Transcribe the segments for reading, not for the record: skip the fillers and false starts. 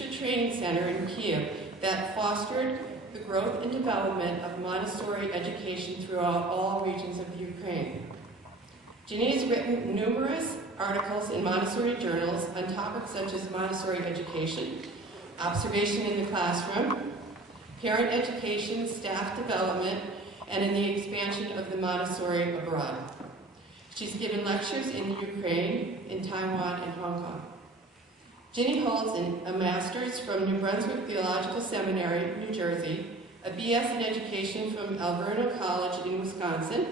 Teacher Training Center in Kiev that fostered the growth and development of Montessori education throughout all regions of Ukraine. Ginny has written numerous articles in Montessori journals on topics such as Montessori education, observation in the classroom, parent education, staff development, and in the expansion of the Montessori abroad. She's given lectures in Ukraine, in Taiwan, and Hong Kong. Ginny holds a master's from New Brunswick Theological Seminary, New Jersey, a BS in education from Alverno College in Wisconsin,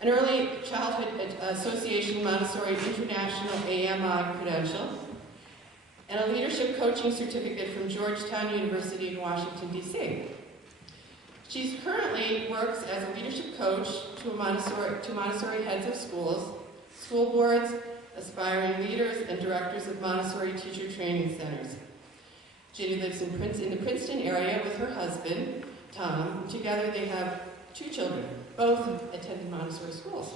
an Early Childhood Association Montessori International AMI credential, and a leadership coaching certificate from Georgetown University in Washington, D.C. She currently works as a leadership coach to Montessori heads of schools, school boards, aspiring leaders, and directors of Montessori teacher training centers. Ginny lives in the Princeton area with her husband, Tom. Together they have 2 children, both attended Montessori schools.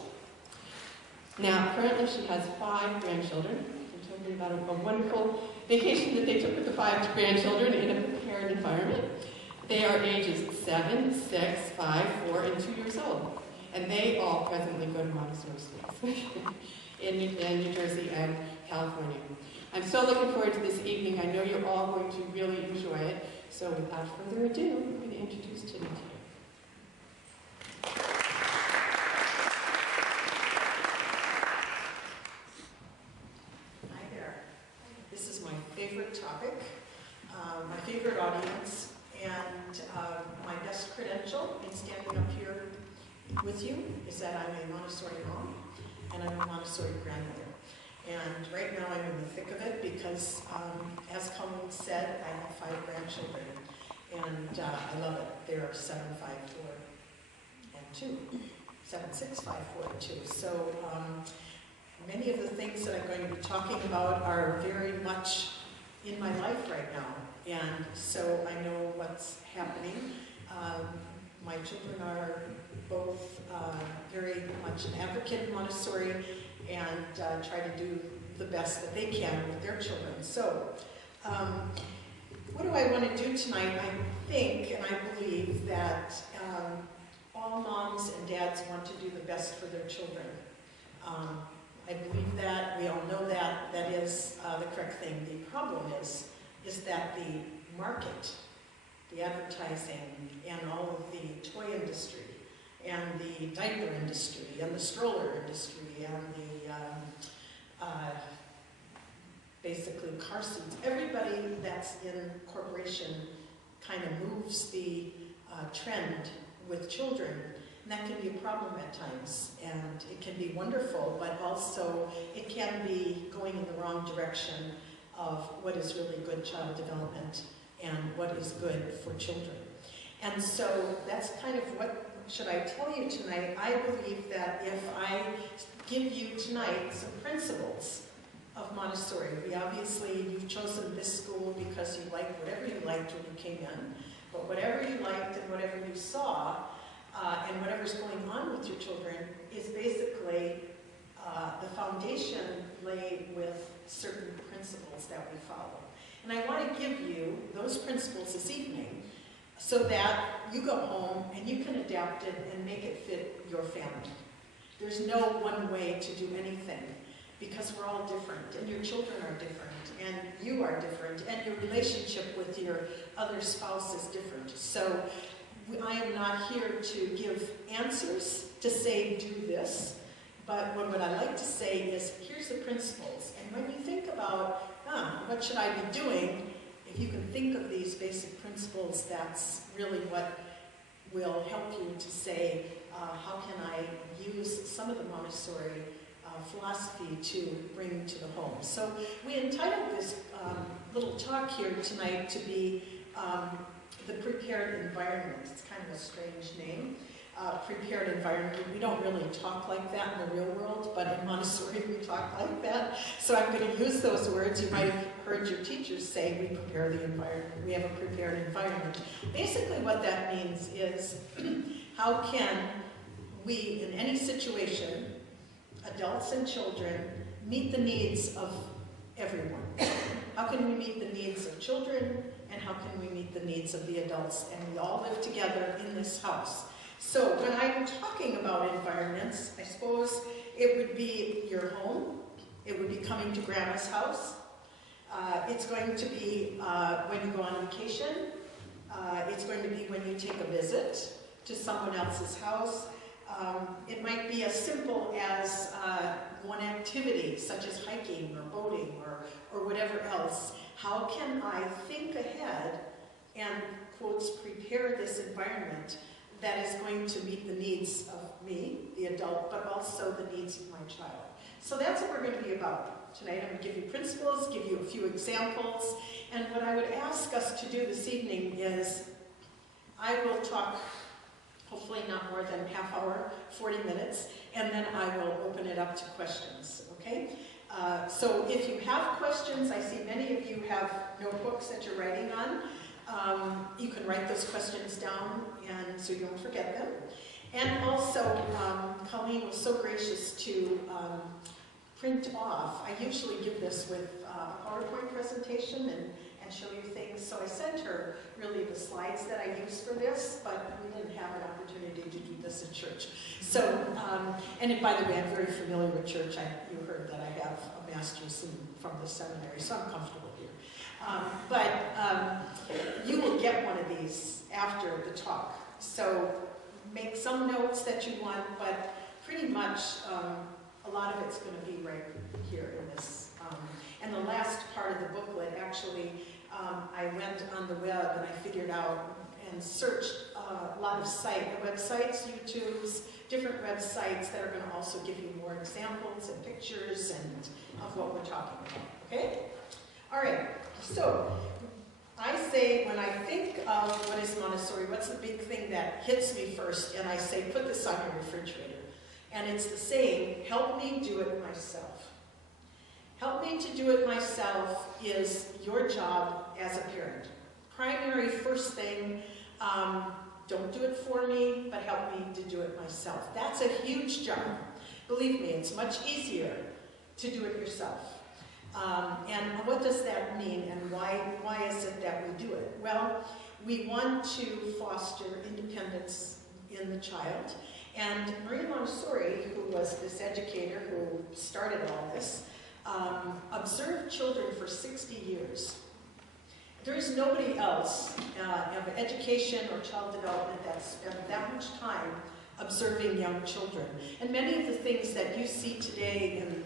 Now, currently she has 5 grandchildren. She told me about a wonderful vacation that they took with the 5 grandchildren in a prepared environment. They are ages 7, 6, 5, 4, and 2 years old. And they all presently go to Montessori schools in New Jersey and California. I'm so looking forward to this evening. I know you're all going to really enjoy it. So without further ado, I'm going to introduce Ginny to you. Hi there. This is my favorite topic, my favorite audience, and my best credential in standing up here with you is that I'm a Montessori mom and I'm a Montessori grandmother. And right now I'm in the thick of it because, as Colleen said, I have 5 grandchildren, and I love it. They're 7, 5, 4, and 2. 7, 6, 5, 4, and 2. So many of the things that I'm going to be talking about are very much in my life right now, and so I know what's happening. My children are both very much an advocate of Montessori and try to do the best that they can with their children. So, what do I want to do tonight? I think and I believe that all moms and dads want to do the best for their children. I believe that, we all know that, that is the correct thing. The problem is that the market, the advertising, and all of the toy industry, and the diaper industry, and the stroller industry, and the basically car seats, everybody that's in corporation kind of moves the trend with children. And that can be a problem at times, and it can be wonderful, but also it can be going in the wrong direction of what is really good child development and what is good for children. And so that's kind of what should I tell you tonight. I believe that if I give you tonight some principles of Montessori, you've chosen this school because you liked whatever you liked when you came in, but whatever you liked and whatever you saw and whatever's going on with your children is basically the foundation laid with certain principles that we follow. And I want to give you those principles this evening so that you go home and you can adapt it and make it fit your family. There's no one way to do anything because we're all different, and your children are different, and you are different, and your relationship with your other spouse is different. So I am not here to give answers to say do this, but what I like to say is here's the principles. And when you think about what should I be doing, if you can think of these basic principles, that's really what will help you to say how can I use some of the Montessori philosophy to bring to the home. So we entitled this little talk here tonight to be the prepared environment. It's kind of a strange name. Prepared environment. We don't really talk like that in the real world, but in Montessori we talk like that. So I'm going to use those words. You might have heard your teachers say we prepare the environment. We have a prepared environment. Basically what that means is how can we, in any situation, adults and children, meet the needs of everyone. How can we meet the needs of children, and how can we meet the needs of the adults? And we all live together in this house. So when I'm talking about environments, I suppose it would be your home. It would be coming to Grandma's house. It's going to be when you go on vacation. It's going to be when you take a visit to someone else's house. It might be as simple as one activity, such as hiking or boating or whatever else. How can I think ahead and, quotes, prepare this environment that is going to meet the needs of me, the adult, but also the needs of my child? So that's what we're going to be about. Tonight I'm going to give you principles, give you a few examples, and what I would ask us to do this evening is I will talk hopefully not more than half hour, 40 minutes, and then I will open it up to questions, okay? So if you have questions, I see many of you have notebooks that you're writing on. You can write those questions down and so you don't forget them. And also, Colleen was so gracious to print off. I usually give this with a PowerPoint presentation and show you things. So I sent her really the slides that I used for this, but we didn't have an opportunity to do this at church. So, and by the way, I'm very familiar with church. You heard that I have a master's from the seminary, so I'm comfortable here. But you will get one of these after the talk. So make some notes that you want, but pretty much a lot of it's going to be right here in this. And the last part of the booklet, actually, I went on the web and I figured out and searched a lot of websites, YouTubes, different websites that are going to also give you more examples and pictures and of what we're talking about, okay? All right, so I say when I think of what is Montessori, what's the big thing that hits me first? And I say, put this on your refrigerator. And it's the saying, help me do it myself. Help me to do it myself is your job as a parent. Primary first thing, don't do it for me, but help me to do it myself. That's a huge job. Believe me, it's much easier to do it yourself. And what does that mean, and why is it that we do it? Well, we want to foster independence in the child. And Marie Montessori, who was this educator who started all this, observed children for 60 years. There is nobody else of education or child development that spent that much time observing young children. And many of the things that you see today in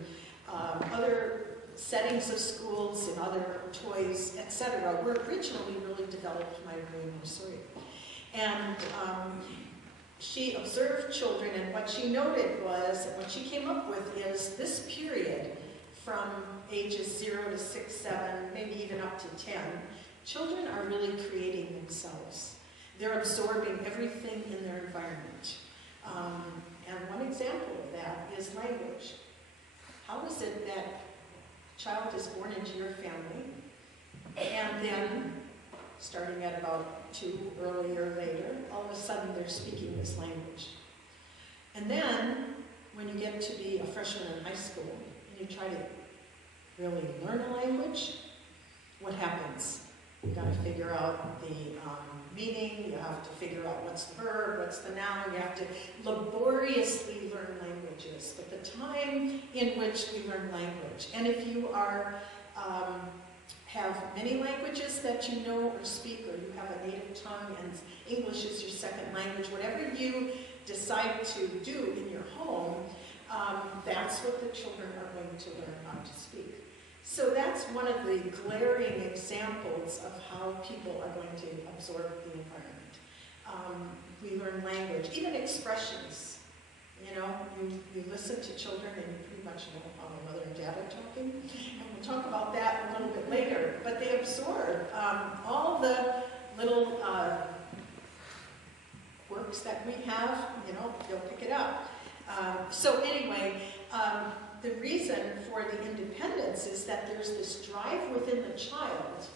other settings of schools and other toys, etc., were originally really developed by Marie Montessori. And she observed children, and what she noted was, and what she came up with is this period from ages 0 to 6, 7, maybe even up to 10, children are really creating themselves. They're absorbing everything in their environment. And one example of that is language. How is it that a child is born into your family, and then, starting at about 2, earlier, later, all of a sudden they're speaking this language. And then, when you get to be a freshman in high school, and you try to really learn a language, what happens? You've got to figure out the meaning, you have to figure out what's the verb, what's the noun, you have to laboriously learn languages. But the time in which we learn language, and if you are have many languages that you know or speak, or you have a native tongue and English is your second language, whatever you decide to do in your home, that's what the children are going to learn how to speak. So that's one of the glaring examples of how people are going to absorb the environment. We learn language, even expressions. You know, you listen to children and you pretty much know how their mother and dad are talking. And we'll talk about that a little bit later. But they absorb all the little works that we have, you know, they'll pick it up. So anyway, the reason for the independence is that there's this drive within the child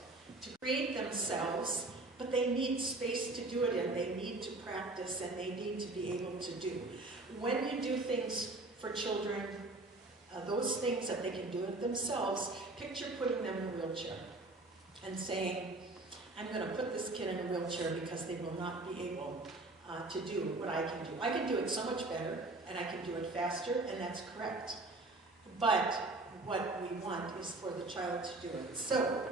to create themselves, but they need space to do it in. They need to practice and they need to be able to do. When you do things for children, those things that they can do it themselves, picture putting them in a wheelchair and saying, I'm going to put this kid in a wheelchair because they will not be able to do what I can do. I can do it so much better, and I can do it faster, and that's correct. But what we want is for the child to do it. So,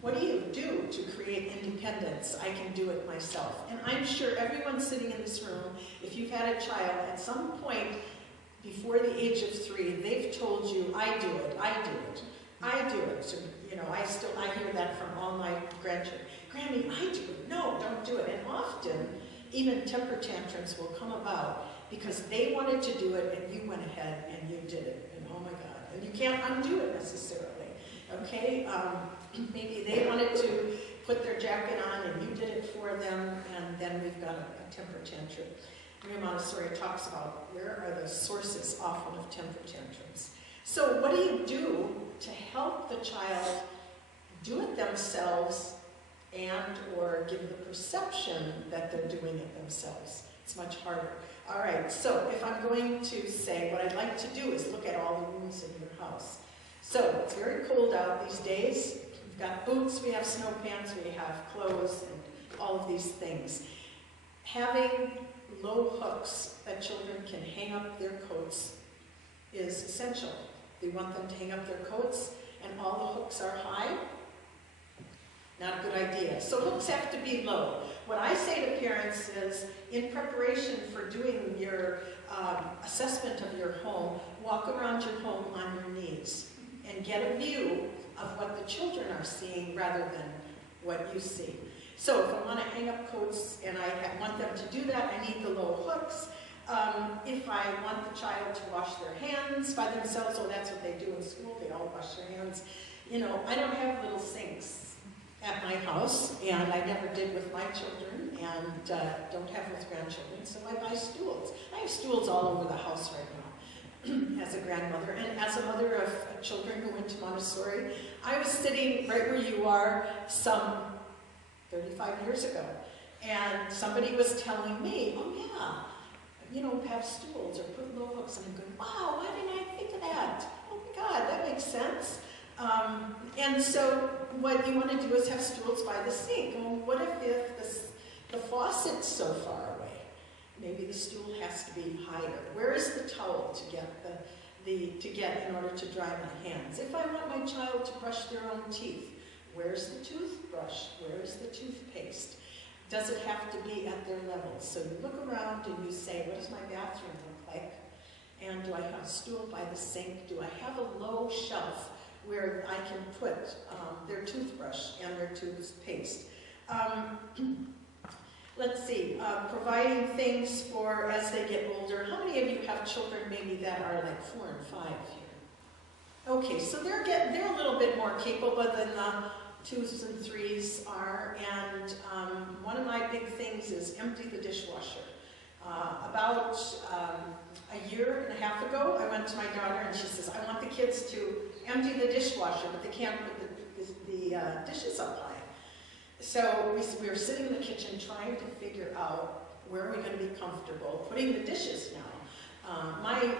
what do you do to create independence? I can do it myself. And I'm sure everyone sitting in this room, if you've had a child, at some point before the age of 3, they've told you, I do it, I do it, I do it. So, you know, I hear that from all my grandchildren. Grammy, I do it. No, don't do it. And often, even temper tantrums will come about because they wanted to do it and you went ahead and you did it. And oh my God. And you can't undo it necessarily. Okay? Maybe they wanted to put their jacket on and you did it for them, and then we've got a temper tantrum. Maria Montessori talks about where are the sources often of temper tantrums. So what do you do to help the child do it themselves and or give the perception that they're doing it themselves? It's much harder. All right, so if I'm going to say what I'd like to do is look at all the rooms in your house. So it's very cold out these days. We've got boots, we have snow pants, we have clothes, and all of these things. Having low hooks that children can hang up their coats is essential. They want them to hang up their coats, and all the hooks are high. Not a good idea. So hooks have to be low. What I say to parents is, in preparation for doing your assessment of your home, walk around your home on your knees and get a view of what the children are seeing rather than what you see. So if I want to hang up coats and I want them to do that, I need the low hooks. If I want the child to wash their hands by themselves, well, that's what they do in school, they all wash their hands. You know, I don't have little sinks at my house, and I never did with my children, and don't have with grandchildren, so I buy stools. I have stools all over the house right now as a grandmother, and as a mother of children who went to Montessori. I was sitting right where you are some 35 years ago, and somebody was telling me, oh yeah, you know, have stools or put low hooks, and I'm going, wow, why didn't I think of that? Oh my God, that makes sense. And so what you want to do is have stools by the sink. Well, what if the faucet's so far away? Maybe the stool has to be higher. Where is the towel to get in order to dry my hands? If I want my child to brush their own teeth, where's the toothbrush? Where's the toothpaste? Does it have to be at their level? So you look around and you say, what does my bathroom look like? And do I have a stool by the sink? Do I have a low shelf where I can put their toothbrush and their toothpaste? Let's see, providing things for as they get older. How many of you have children maybe that are like 4 and 5 here? Okay, so they're a little bit more capable than the 2s and 3s are, and one of my big things is empty the dishwasher. About a year and a half ago, I went to my daughter and she says, I want the kids to empty the dishwasher, but they can't put the dishes up high. So we were sitting in the kitchen trying to figure out where are we going to be comfortable putting the dishes now. My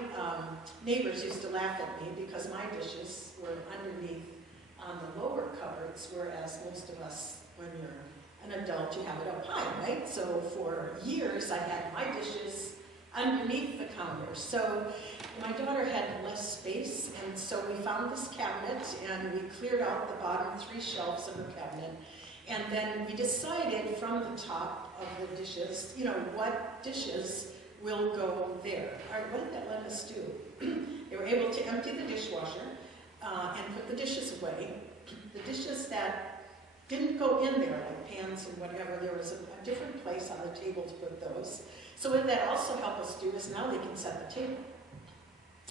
neighbors used to laugh at me because my dishes were underneath on the lower cupboards, whereas most of us, when you're an adult, you have it up high, right? So for years, I had my dishes underneath the counter. So my daughter had less space, and so we found this cabinet, and we cleared out the bottom 3 shelves of her cabinet, and then we decided from the top of the dishes, you know, what dishes will go there. All right, what did that let us do? They were able to empty the dishwasher and put the dishes away. The dishes that didn't go in there, like pans and whatever, there was a different place on the table to put those. So what that also helped us do is now they can set the table,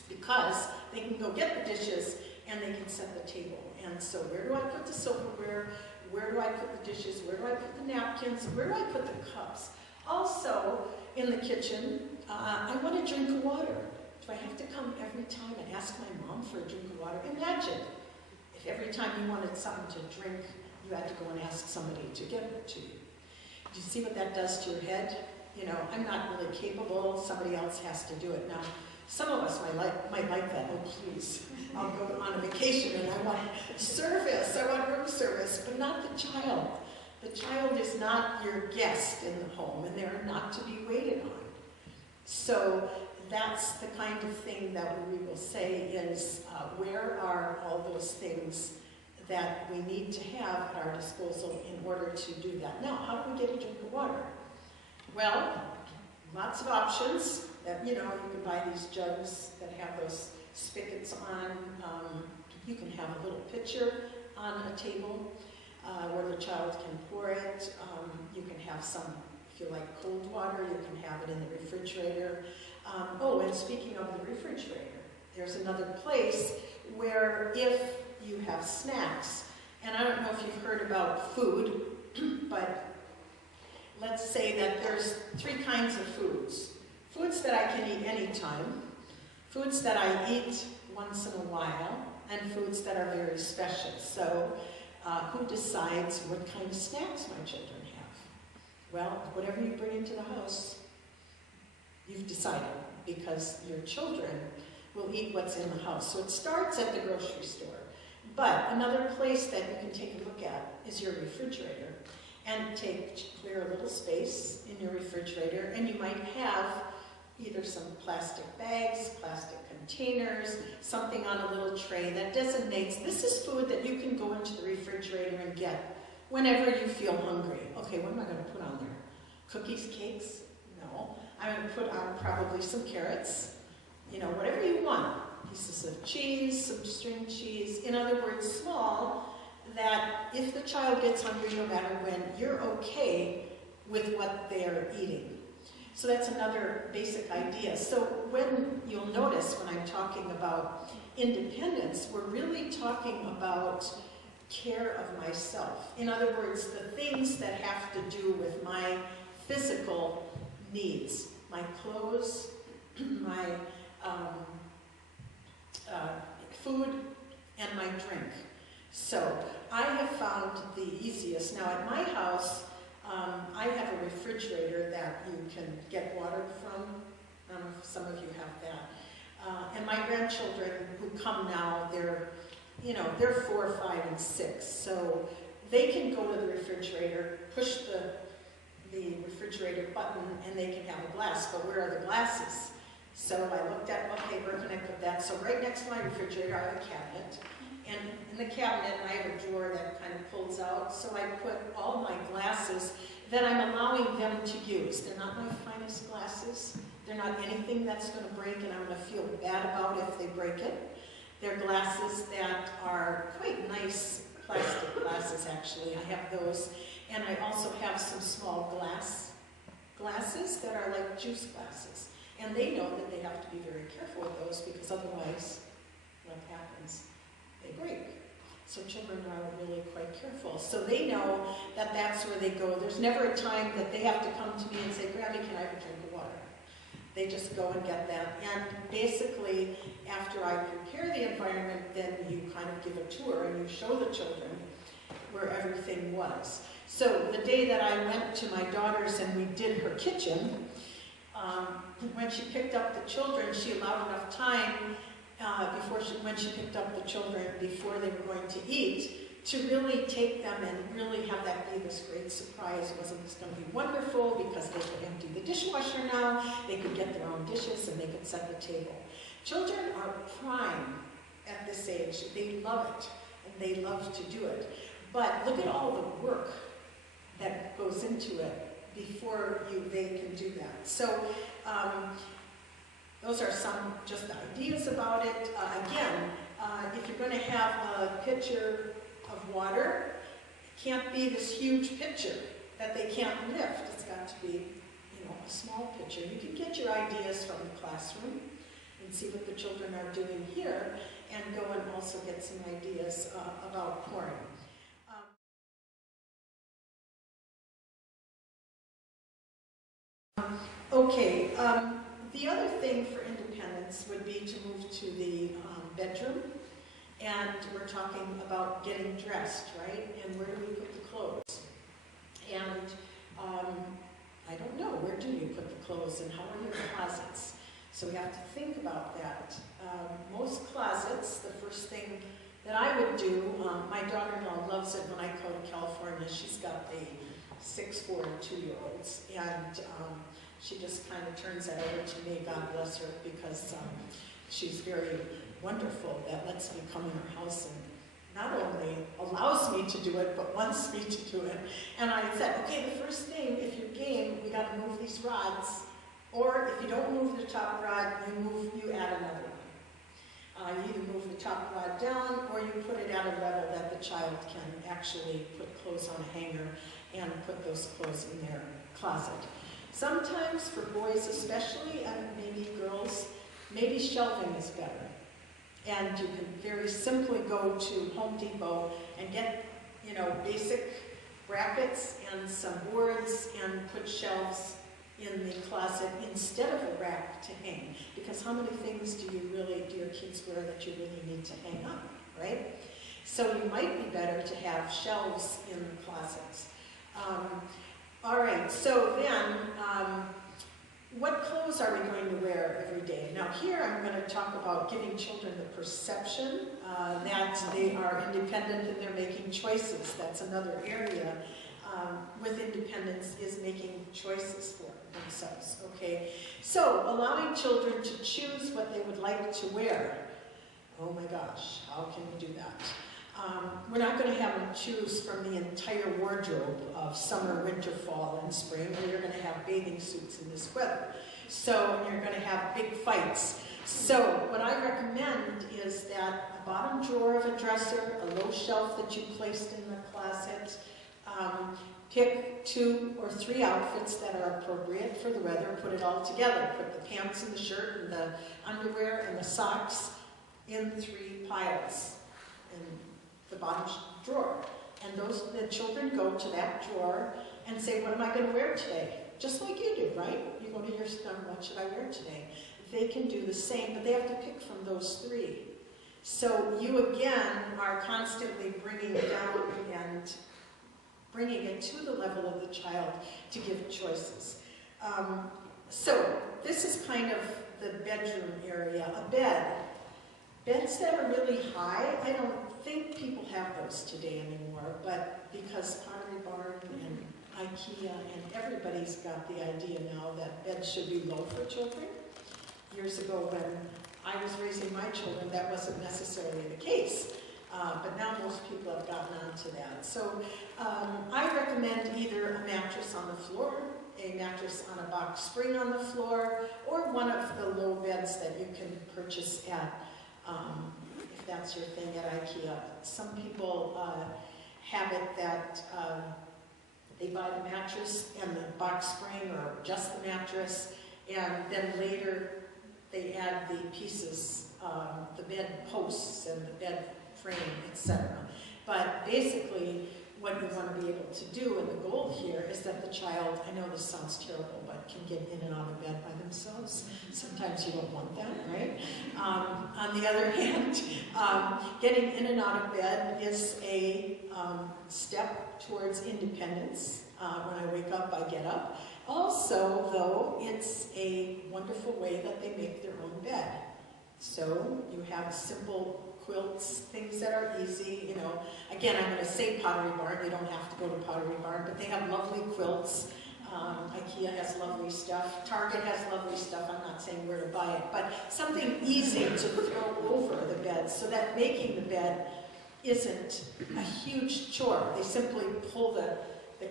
because they can go get the dishes and they can set the table. And so where do I put the silverware? Where do I put the dishes? Where do I put the napkins? Where do I put the cups? Also, in the kitchen, I want a drink of water. Do I have to come every time and ask my mom for a drink of water? Imagine if every time you wanted something to drink, you had to go and ask somebody to give it to you. Do you see what that does to your head? You know, I'm not really capable, somebody else has to do it now. Some of us might like that. Oh, please, I'll go on a vacation and I want service, I want room service, but not the child. The child is not your guest in the home, and they're not to be waited on. So that's the kind of thing that we will say is, where are all those things that we need to have at our disposal in order to do that? Now, how do we get a drink of water? Well, lots of options. That, you know, you can buy these jugs that have those spigots on. You can have a little pitcher on a table where the child can pour it. You can have some, if you like cold water, you can have it in the refrigerator. Oh, and speaking of the refrigerator, there's another place where if you have snacks, and I don't know if you've heard about food, but let's say that there's 3 kinds of foods. Foods that I can eat anytime, foods that I eat once in a while, and foods that are very special. So who decides what kind of snacks my children have? Well, whatever you bring into the house, you've decided, because your children will eat what's in the house. So it starts at the grocery store. But another place that you can take a look at is your refrigerator, and clear a little space in your refrigerator, and you might have either some plastic bags, plastic containers, something on a little tray that designates this is food that you can go into the refrigerator and get whenever you feel hungry. Okay, what am I going to put on there? Cookies, cakes? No. I'm going to put on probably some carrots, you know, whatever you want. Pieces of cheese, some string cheese. In other words, small, that if the child gets hungry no matter when, you're okay with what they're eating. So that's another basic idea. So when you'll notice when I'm talking about independence, we're really talking about care of myself. In other words, the things that have to do with my physical needs, my clothes, my food, and my drink. So I have found the easiest. Now at my house, I have a refrigerator that you can get water from. I don't know if some of you have that. And my grandchildren who come now, they're 4, 5, and 6. So they can go to the refrigerator, push the refrigerator button, and they can have a glass. But where are the glasses? So I looked at, okay, where can I put that? So right next to my refrigerator, I have a cabinet. And in the cabinet, I have a drawer that kind of pulls out. So I put all my glasses that I'm allowing them to use. They're not my finest glasses. They're not anything that's going to break and I'm going to feel bad about if they break it. They're glasses that are quite nice plastic glasses, actually. I have those. And I also have some small glasses that are like juice glasses. And they know that they have to be very careful with those because otherwise, what happens? They break. So children are really quite careful. So they know that that's where they go. There's never a time that they have to come to me and say, Grammy, can I have a drink of water? They just go and get that. And basically, after I prepare the environment, then you kind of give a tour and you show the children where everything was. So the day that I went to my daughter's and we did her kitchen, when she picked up the children, she allowed enough time when she picked up the children before they were going to eat, to really take them and really have that be this great surprise. It wasn't just going to be wonderful because they could empty the dishwasher now, they could get their own dishes, and they could set the table. Children are prime at this age. They love it, and they love to do it. But look at all the work that goes into it before they can do that. So those are some just ideas about it. Again, if you're going to have a pitcher of water, it can't be this huge pitcher that they can't lift. It's got to be, a small pitcher. You can get your ideas from the classroom and see what the children are doing here, and go and also get some ideas about pouring. Okay, the other thing for independence would be to move to the bedroom, and we're talking about getting dressed, right? And where do we put the clothes? And I don't know, where do you put the clothes and how are your closets? So we have to think about that. Most closets, the first thing that I would do, my daughter-in-law loves it when I go to California. She's got the 6'4" 2-year-olds, and she just kind of turns that over to me, God bless her, because she's very wonderful. That lets me come in her house and not only allows me to do it, but wants me to do it. And I said, okay, the first thing, if you're game, we got to move these rods, or if you don't move the top rod, you add another one. You either move the top rod down, or you put it at a level that the child can actually put clothes on a hanger and put those clothes in their closet. Sometimes, for boys especially, and maybe girls, maybe shelving is better. And you can very simply go to Home Depot and get, basic brackets and some boards and put shelves in the closet instead of a rack to hang. Because how many things do your kids wear that you really need to hang up, right? So you might be better to have shelves in the closets. All right, so then, what clothes are we going to wear every day? Now here I'm going to talk about giving children the perception that they are independent and they're making choices. That's another area with independence, is making choices for themselves, okay? So allowing children to choose what they would like to wear. Oh my gosh, how can we do that? We're not going to have them choose from the entire wardrobe of summer, winter, fall, and spring, or you're going to have bathing suits in this weather. So you're going to have big fights. So what I recommend is that a bottom drawer of a dresser, a low shelf that you placed in the closet, pick 2 or 3 outfits that are appropriate for the weather, put it all together. Put the pants and the shirt and the underwear and the socks in 3 piles in the bottom drawer. And the children go to that drawer and say, what am I going to wear today? Just like you do, right? You go to your store, what should I wear today? They can do the same, but they have to pick from those 3. So you again are constantly bringing it down and bringing it to the level of the child to give choices. So this is kind of the bedroom area. A bed. Beds that are really high, I don't think people have those today anymore, but because Pottery Barn and IKEA and everybody's got the idea now that beds should be low for children. Years ago when I was raising my children, that wasn't necessarily the case. But now most people have gotten onto that. So I recommend either a mattress on the floor, a mattress on a box spring on the floor, or one of the low beds that you can purchase at, if that's your thing, at IKEA. Some people have it that they buy the mattress and the box spring, or just the mattress, and then later they add the pieces, the bed posts and the bed frame, etc. But basically, what you want to be able to do, and the goal here, is that the child, I know this sounds terrible, but can get in and out of bed by themselves. Sometimes you don't want that, right? On the other hand, getting in and out of bed is a step towards independence. When I wake up, I get up. Also, though, it's a wonderful way that they make their own bed. So you have simple quilts, things that are easy, Again, I'm going to say Pottery Barn. You don't have to go to Pottery Barn, but they have lovely quilts. IKEA has lovely stuff. Target has lovely stuff. I'm not saying where to buy it, but something easy to throw over the bed so that making the bed isn't a huge chore. They simply pull the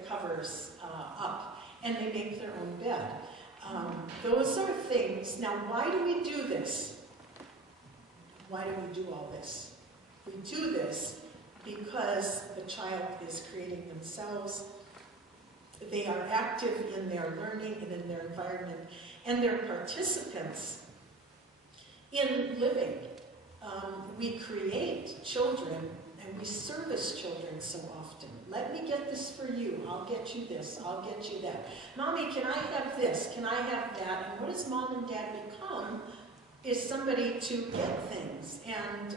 covers up and they make their own bed. Those are things. Now, why do we do this? Why do we do all this? We do this because the child is creating themselves. They are active in their learning and in their environment, and they're participants in living. We create children, and we service children so often. Let me get this for you. I'll get you this. I'll get you that. Mommy, can I have this? Can I have that? And what does mom and dad become is somebody to get things. And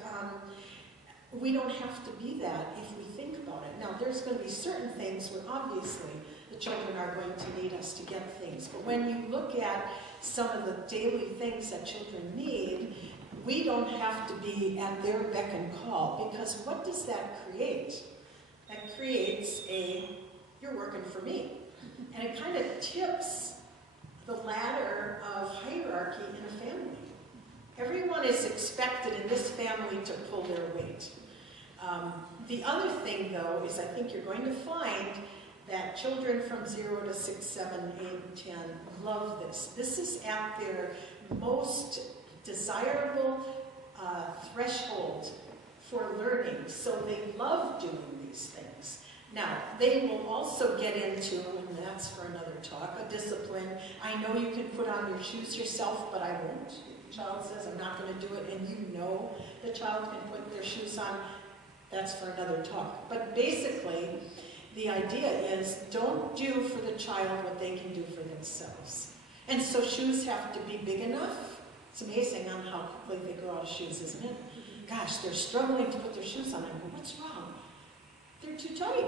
we don't have to be that if we think about it. Now, there's going to be certain things where obviously the the children are going to need us to get things. But when you look at some of the daily things that children need, we don't have to be at their beck and call, because what does that create? That creates you're working for me. And it kind of tips the ladder of hierarchy in a family. Everyone is expected in this family to pull their weight. The other thing, though, is I think you're going to find that children from 0 to 6, 7, 8, and 10 love this. This is at their most desirable threshold for learning, so they love doing these things. Now, they will also get into, and that's for another talk, a discipline. I know you can put on your shoes yourself, but I won't. If the child says, I'm not going to do it, and you know the child can put their shoes on, that's for another talk. But basically, the idea is don't do for the child what they can do for themselves. And so shoes have to be big enough. It's amazing on how quickly they grow out of shoes, isn't it? Gosh, they're struggling to put their shoes on. I go, what's wrong? They're too tight.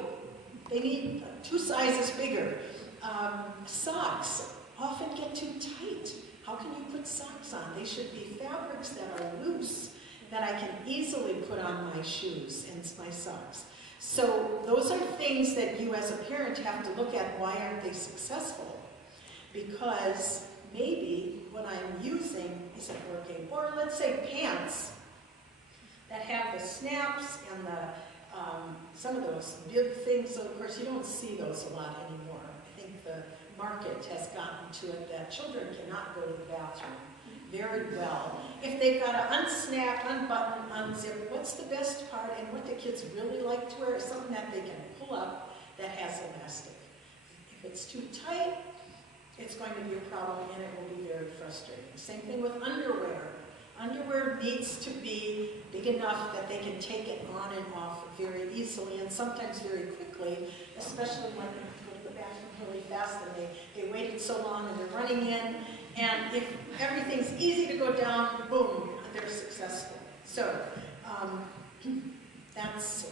They need 2 sizes bigger. Socks often get too tight. How can you put socks on? They should be fabrics that are loose, that I can easily put on my shoes and my socks. So those are things that you as a parent have to look at. Why aren't they successful? Because maybe what I'm using isn't working. Or let's say pants that have the snaps and the some of those big things. So of course you don't see those a lot anymore. I think the market has gotten to it that children cannot go to the bathroom very well. If they've got to unsnap, unbutton, unzip, what's the best part and what the kids really like to wear is something that they can pull up that has elastic. If it's too tight, it's going to be a problem and it will be very frustrating. Same thing with underwear. Underwear needs to be big enough that they can take it on and off very easily and sometimes very quickly, especially when they go to the bathroom really fast and they waited so long and they're running in. And if everything's easy to go down, boom, they're successful. So that's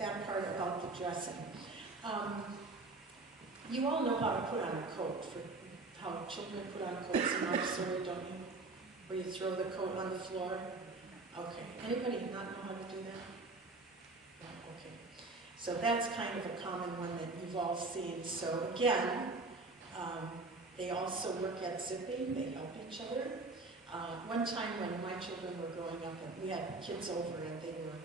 that part about the dressing. You all know how to put on a coat, for how children put on coats in Montessori, don't you? Where you throw the coat on the floor? Okay. Anybody not know how to do that? No? Okay. So that's kind of a common one that you've all seen. So again, they also work at zipping. They help each other. One time when my children were growing up, and we had kids over, and they were,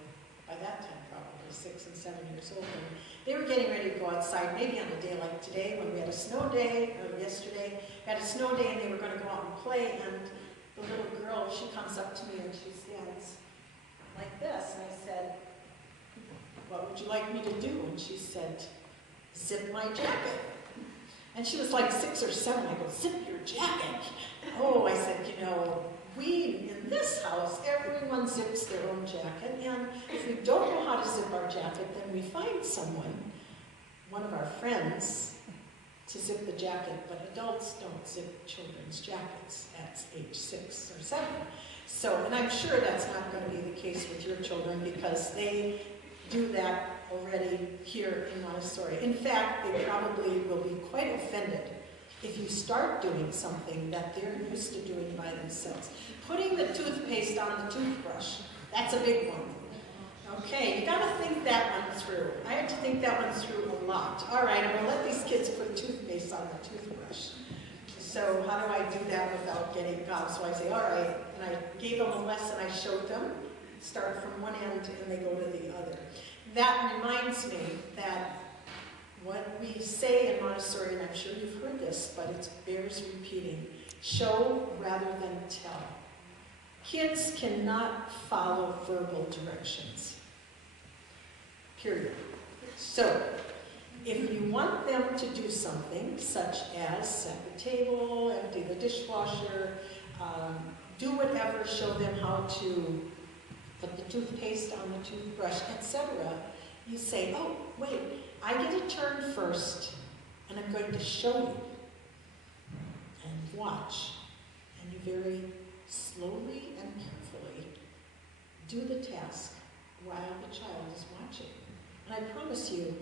by that time, probably 6 and 7 years old, and they were getting ready to go outside, maybe on a day like today, when we had a snow day, or yesterday, we had a snow day, and they were going to go out and play, and the little girl, she comes up to me, and she stands like this, and I said, what would you like me to do? And she said, zip my jacket. And she was like 6 or 7. I go, zip your jacket. Oh, I said, you know, we, in this house, everyone zips their own jacket. And if we don't know how to zip our jacket, then we find someone, one of our friends, to zip the jacket. But adults don't zip children's jackets at age 6 or 7. So, and I'm sure that's not going to be the case with your children because they do that already here in Montessori. In fact, they probably will be quite offended if you start doing something that they're used to doing by themselves. Putting the toothpaste on the toothbrush, that's a big one. Okay, you got to think that one through. I had to think that one through a lot. All right, I'm going to let these kids put toothpaste on the toothbrush. So how do I do that without getting caught? So I say, all right, and I gave them a lesson. I showed them, start from one end and they go to the other. That reminds me that what we say in Montessori, and I'm sure you've heard this, but it bears repeating, show rather than tell. Kids cannot follow verbal directions, period. So, if you want them to do something, such as set the table, empty the dishwasher, do whatever, show them how to put the toothpaste on the toothbrush, etc., you say, oh, wait, I get a turn first, and I'm going to show you. And watch. And you very slowly and carefully do the task while the child is watching. And I promise you,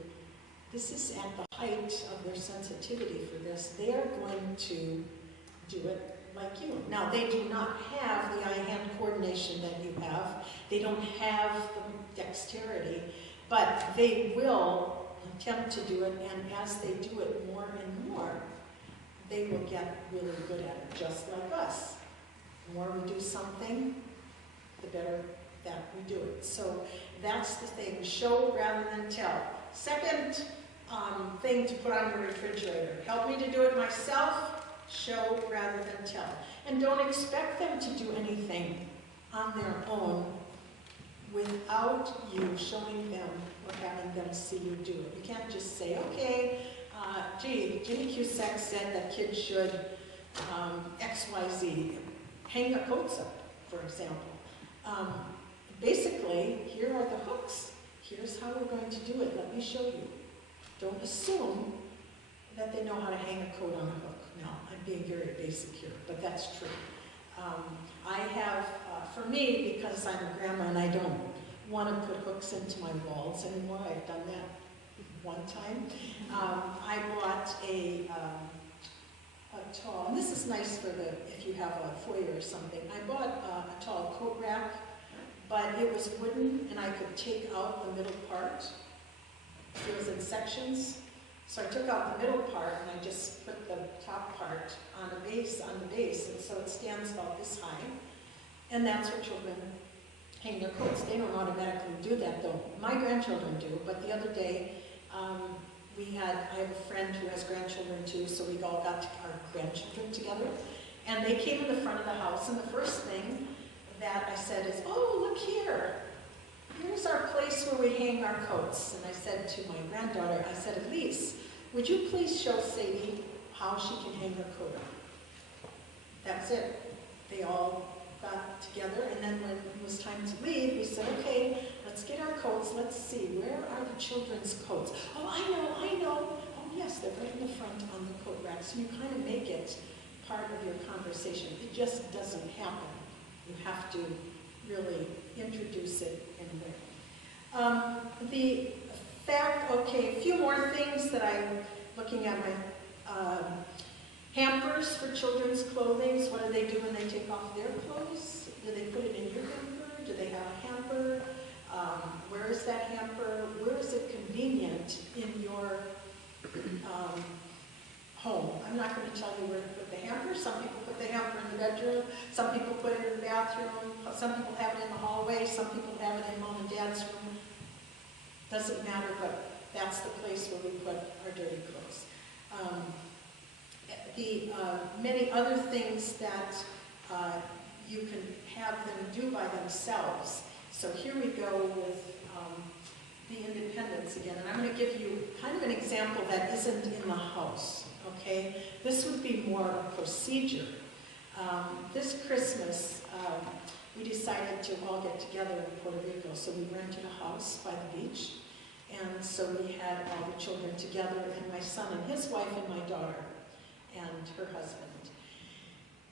this is at the height of their sensitivity for this. They are going to do it like you. Now, they do not have the eye-hand coordination that you have. They don't have the dexterity, but they will attempt to do it, and as they do it more and more, they will get really good at it, just like us. The more we do something, the better that we do it. So that's the thing, show rather than tell. Second thing to put on your refrigerator, help me to do it myself, show rather than tell. And don't expect them to do anything on their own without you showing them or having them see you do it. You can't just say, okay, Ginny Cusack said that kids should XYZ, hang their coats up, for example. Basically, here are the hooks. Here's how we're going to do it. Let me show you. Don't assume that they know how to hang a coat on a hook. Now, I'm being very basic here, but that's true. I have, for me, because I'm a grandma and I don't want to put hooks into my walls anymore, I've done that one time. I bought a tall, and this is nice for if you have a foyer or something. I bought a tall coat rack, but it was wooden and I could take out the middle part. It was in sections. So I took out the middle part and I just put the top part on the base, and so it stands about this high. And that's what children hang their coats. They don't automatically do that though. My grandchildren do, but the other day I have a friend who has grandchildren too, so we all got our grandchildren together. And they came in the front of the house, and the first thing that I said is, oh, look here. Here's our place where we hang our coats. And I said to my granddaughter, I said, Elise, would you please show Sadie how she can hang her coat up? That's it. They all got together, and then when it was time to leave, we said, okay, let's get our coats, let's see, where are the children's coats? Oh, I know. Oh, yes, they're right in the front on the coat rack. So you kind of make it part of your conversation. It just doesn't happen. You have to really introduce it in a way. The fact, okay, a few more things that I'm looking at my hampers for children's clothing. What do they do when they take off their clothes? Do they put it in your hamper? Do they have a hamper? Where is that hamper? Where is it convenient in your home? I'm not going to tell you where to put the hamper. Some people put the hamper in the bedroom. Some people put it in the bathroom. Some people have it in the hallway. Some people have it in mom and dad's room. Doesn't matter, but that's the place where we put our dirty clothes. Many other things that you can have them do by themselves. So here we go with the independence again. And I'm going to give you kind of an example that isn't in the house, okay? This would be more a procedure. This Christmas, we decided to all get together in Puerto Rico. So we rented a house by the beach. And so we had all the children together, and my son and his wife and my daughter and her husband.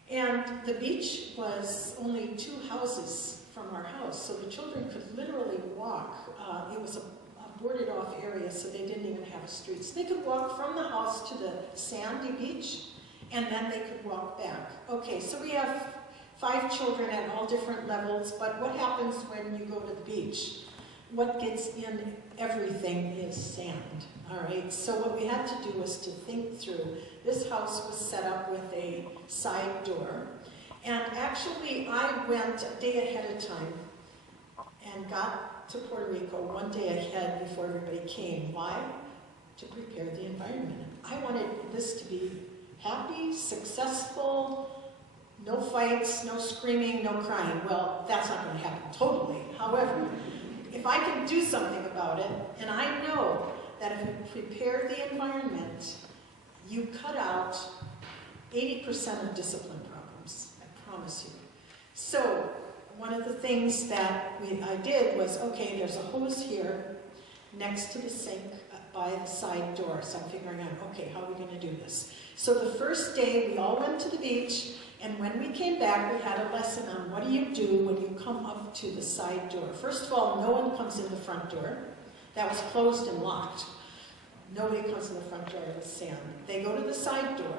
And the beach was only 2 houses from our house, so the children could literally walk. It was a boarded off area, so they didn't even have a street. So they could walk from the house to the sandy beach, and then they could walk back. Okay, so we have 5 children at all different levels, but what happens when you go to the beach? What gets in everything is sand, all right? So what we had to do was to think through. This house was set up with a side door, and actually I went a day ahead of time and got to Puerto Rico one day ahead before everybody came. Why? To prepare the environment. I wanted this to be happy, successful, no fights, no screaming, no crying. Well, that's not going to happen totally. However, if I can do something about it, and I know that if you prepare the environment, you cut out 80% of discipline problems, I promise you. So one of the things that I did was, okay, there's a hose here next to the sink by the side door. So I'm figuring out, okay, how are we going to do this? So the first day, we all went to the beach, and when we came back, we had a lesson on what do you do when you come up to the side door. First of all, no one comes in the front door. That was closed and locked. Nobody comes in the front door with sand. They go to the side door,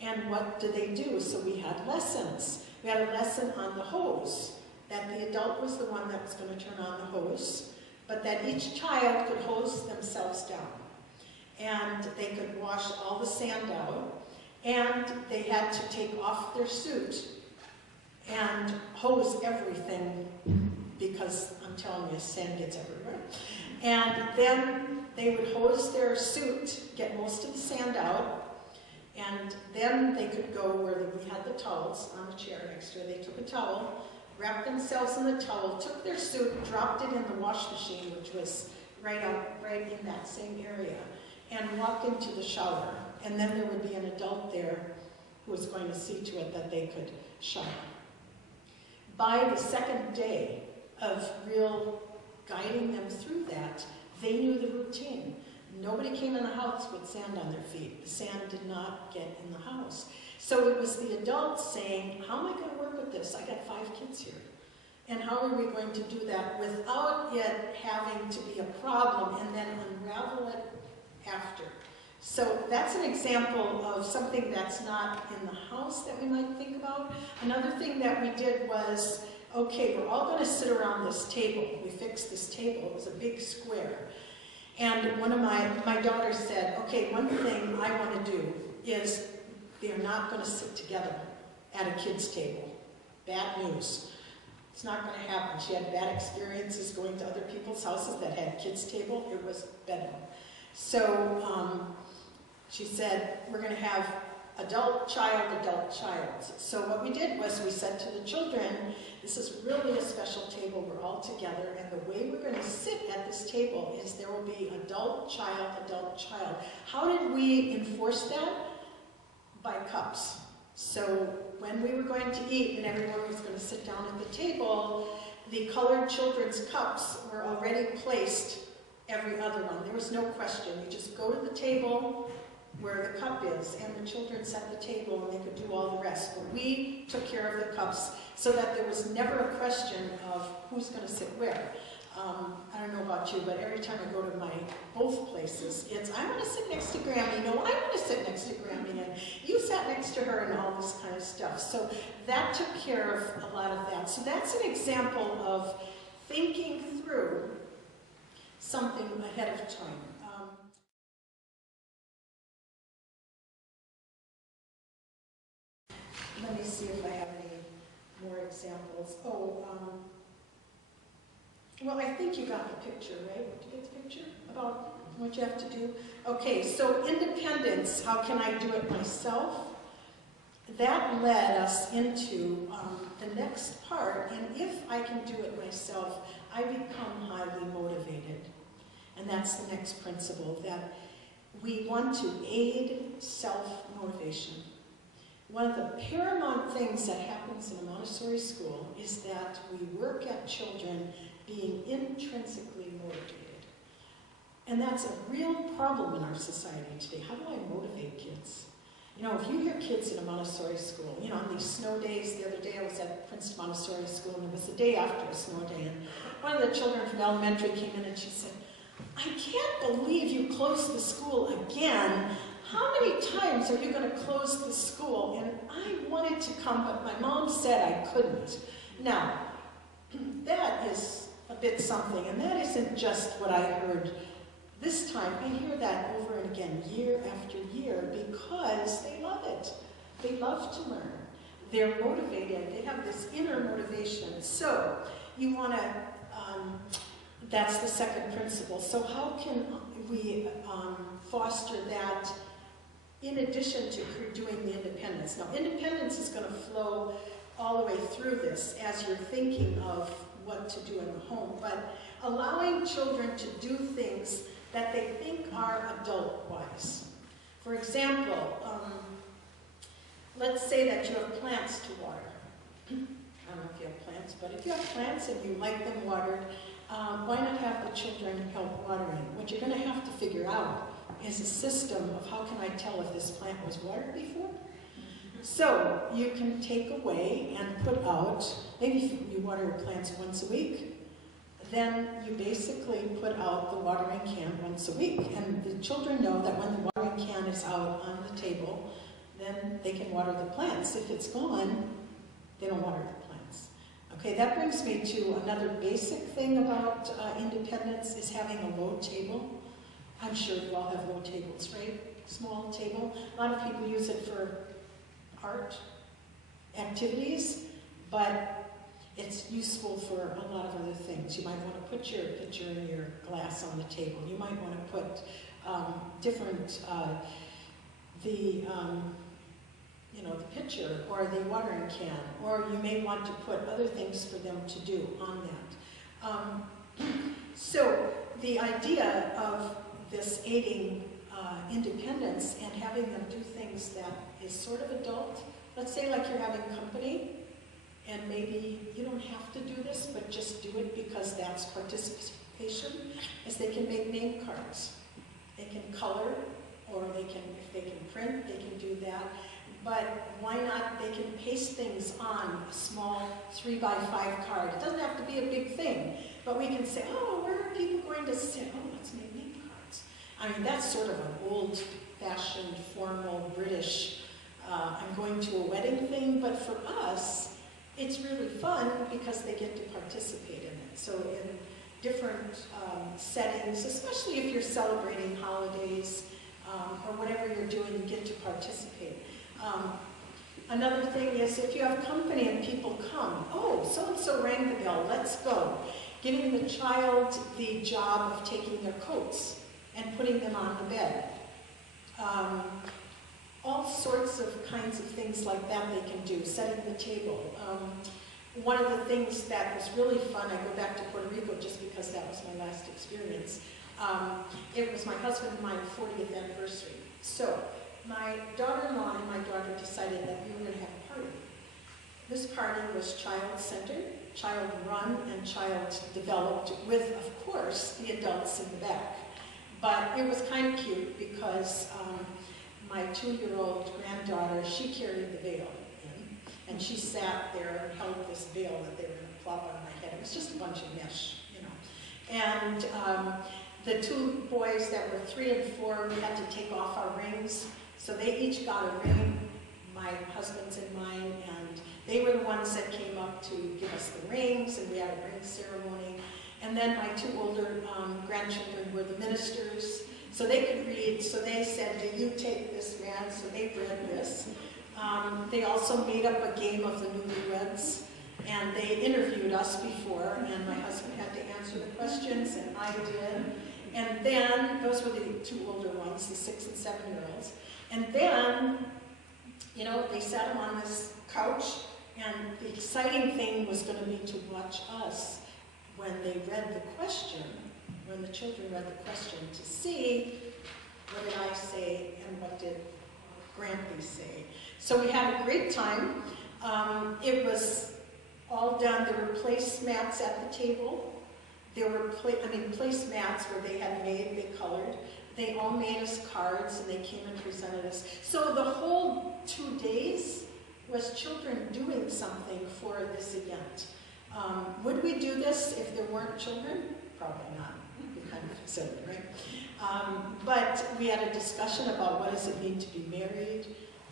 and what do? So we had lessons. We had a lesson on the hose, that the adult was the one that was going to turn on the hose, but that each child could hose themselves down. And they could wash all the sand out, and they had to take off their suit and hose everything, because I'm telling you, sand gets everywhere. And then they would hose their suit, get most of the sand out, and then they could go where we had the towels on the chair next to it. They took a towel, wrapped themselves in the towel, took their suit, dropped it in the wash machine, which was right in that same area, and walked into the shower. And then there would be an adult there who was going to see to it that they could shower. By the second day of real guiding them through that, they knew the routine. Nobody came in the house with sand on their feet. The sand did not get in the house. So it was the adults saying, how am I going to work with this? I got 5 kids here. And how are we going to do that without it having to be a problem and then unravel it after? So that's an example of something that's not in the house that we might think about. Another thing that we did was, okay, we're all going to sit around this table. We fixed this table. It was a big square. And one of my daughters said, okay, one thing I want to do is they're not going to sit together at a kid's table. Bad news. It's not going to happen. She had bad experiences going to other people's houses that had kids' table. It was bedlam. So she said, we're going to have adult, child, adult, child. So what we did was we said to the children, this is really a special table. We're all together, and the way we're going to sit at this table is there will be adult, child, adult, child. How did we enforce that? By cups. So when we were going to eat and everyone was going to sit down at the table, the colored children's cups were already placed every other one. There was no question. You just go to the table where the cup is, and the children set the table and they could do all the rest. But we took care of the cups so that there was never a question of who's going to sit where. I don't know about you, but every time I go to my both places, it's, I want to sit next to Grammy, no, I want to sit next to Grammy, and you sat next to her, and all this kind of stuff. So that took care of a lot of that. So that's an example of thinking through something ahead of time. Let me see if I have any more examples. Well, I think you got the picture, right? Did you get the picture about what you have to do? Okay, so independence, how can I do it myself? That led us into the next part, and if I can do it myself, I become highly motivated. And that's the next principle, that we want to aid self-motivation. One of the paramount things that happens in a Montessori school is that we work at children being intrinsically motivated. And that's a real problem in our society today. How do I motivate kids? You know, if you hear kids in a Montessori school, you know, on these snow days, the other day I was at Princeton Montessori School, and it was the day after a snow day, and one of the children from elementary came in and she said, I can't believe you closed the school again. How many times are you going to close the school? And I wanted to come, but my mom said I couldn't. Now, that is a bit something, and that isn't just what I heard this time. I hear that over and again, year after year, because they love it. They love to learn. They're motivated. They have this inner motivation. So, you want to, that's the second principle. So how can we foster that in addition to doing the independence? Now, independence is going to flow all the way through this as you're thinking of what to do in the home, but allowing children to do things that they think are adult-wise. For example, let's say that you have plants to water. I don't know if you have plants, but if you have plants and you like them watered, why not have the children help watering? What you're going to have to figure out is a system of how can I tell if this plant was watered before? So you can take away and put out, maybe if you water your plants once a week, then you basically put out the watering can once a week. And the children know that when the watering can is out on the table, then they can water the plants. If it's gone, they don't water the plants. Okay, that brings me to another basic thing about independence is having a low table. I'm sure you all have low tables, right? Small table. A lot of people use it for art activities, but it's useful for a lot of other things. You might want to put your picture and your glass on the table. You might want to put different, the pitcher or the watering can, or you may want to put other things for them to do on that. So the idea of this aiding independence and having them do things that is sort of adult, let's say like you're having company, and maybe you don't have to do this, but just do it because that's participation, is they can make name cards. They can color, or they can, if they can print, they can do that. But why not, they can paste things on a small 3x5 card. It doesn't have to be a big thing, but we can say, oh, where are people going to sit? Oh, let's make name cards. I mean, that's sort of an old-fashioned, formal, British, I'm going to a wedding thing, but for us, it's really fun because they get to participate in it. So in different settings, especially if you're celebrating holidays or whatever you're doing, you get to participate. Another thing is if you have company and people come, oh, so-and-so rang the bell, let's go. Giving the child the job of taking their coats and putting them on the bed. All sorts of kinds of things like that they can do, setting the table. One of the things that was really fun, I go back to Puerto Rico just because that was my last experience. It was my husband and my 40th anniversary. So my daughter-in-law and my daughter decided that we were going to have a party. This party was child-centered, child-run, and child-developed with, of course, the adults in the back. But it was kind of cute because my 2-year-old granddaughter, she carried the veil in, and she sat there and held this veil that they were going to plop on my head. It was just a bunch of mesh, you know. And the 2 boys that were 3 and 4, we had to take off our rings. So they each got a ring, my husband's and mine, and they were the ones that came up to give us the rings, and we had a ring ceremony. And then my 2 older grandchildren were the ministers, so they could read. So they said, do you take this, Gran? So they read this. They also made up a game of the newlyweds, and they interviewed us before, and my husband had to answer the questions, and I did. And then, those were the 2 older ones, the 6 and 7-year-olds. And then, you know, they sat them on this couch, and the exciting thing was going to be to watch us when they read the question, when the children read the question, to see what did I say and what did Grampy say. So we had a great time. It was all done. There were placemats at the table. There were placemats where they had made, they colored. They all made us cards, and they came and presented us. So the whole 2 days was children doing something for this event. Would we do this if there weren't children? Probably not. We kind of said it, right? But we had a discussion about what does it mean to be married,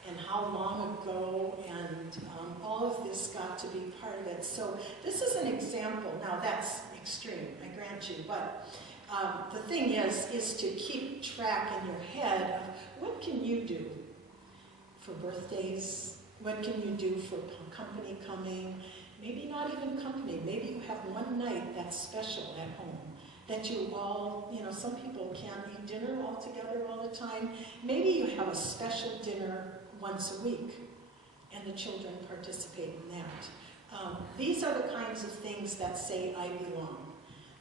and how long ago, and all of this got to be part of it. So this is an example. Now that's extreme, I grant you, but the thing is to keep track in your head of what can you do for birthdays, what can you do for company coming, maybe not even company, maybe you have one night that's special at home, that you all, you know, some people can't eat dinner all together all the time. Maybe you have a special dinner once a week, and the children participate in that. These are the kinds of things that say, I belong.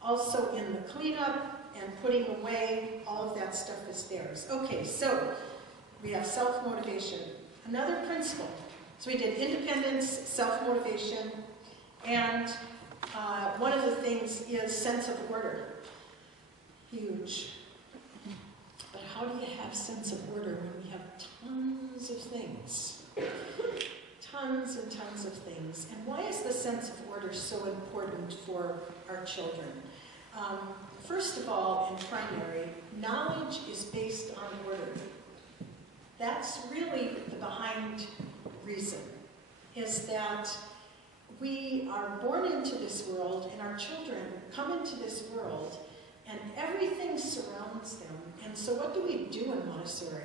Also in the cleanup and putting away, all of that stuff is theirs. Okay, so we have self-motivation. Another principle. So we did independence, self-motivation, and one of the things is sense of order. Huge. But how do you have sense of order when we have tons of things? Tons and tons of of things. And why is the sense of order so important for our children? First of all, in primary, knowledge is based on order. That's really the behind reason, is that we are born into this world, and our children come into this world, and everything surrounds them. And so what do we do in Montessori?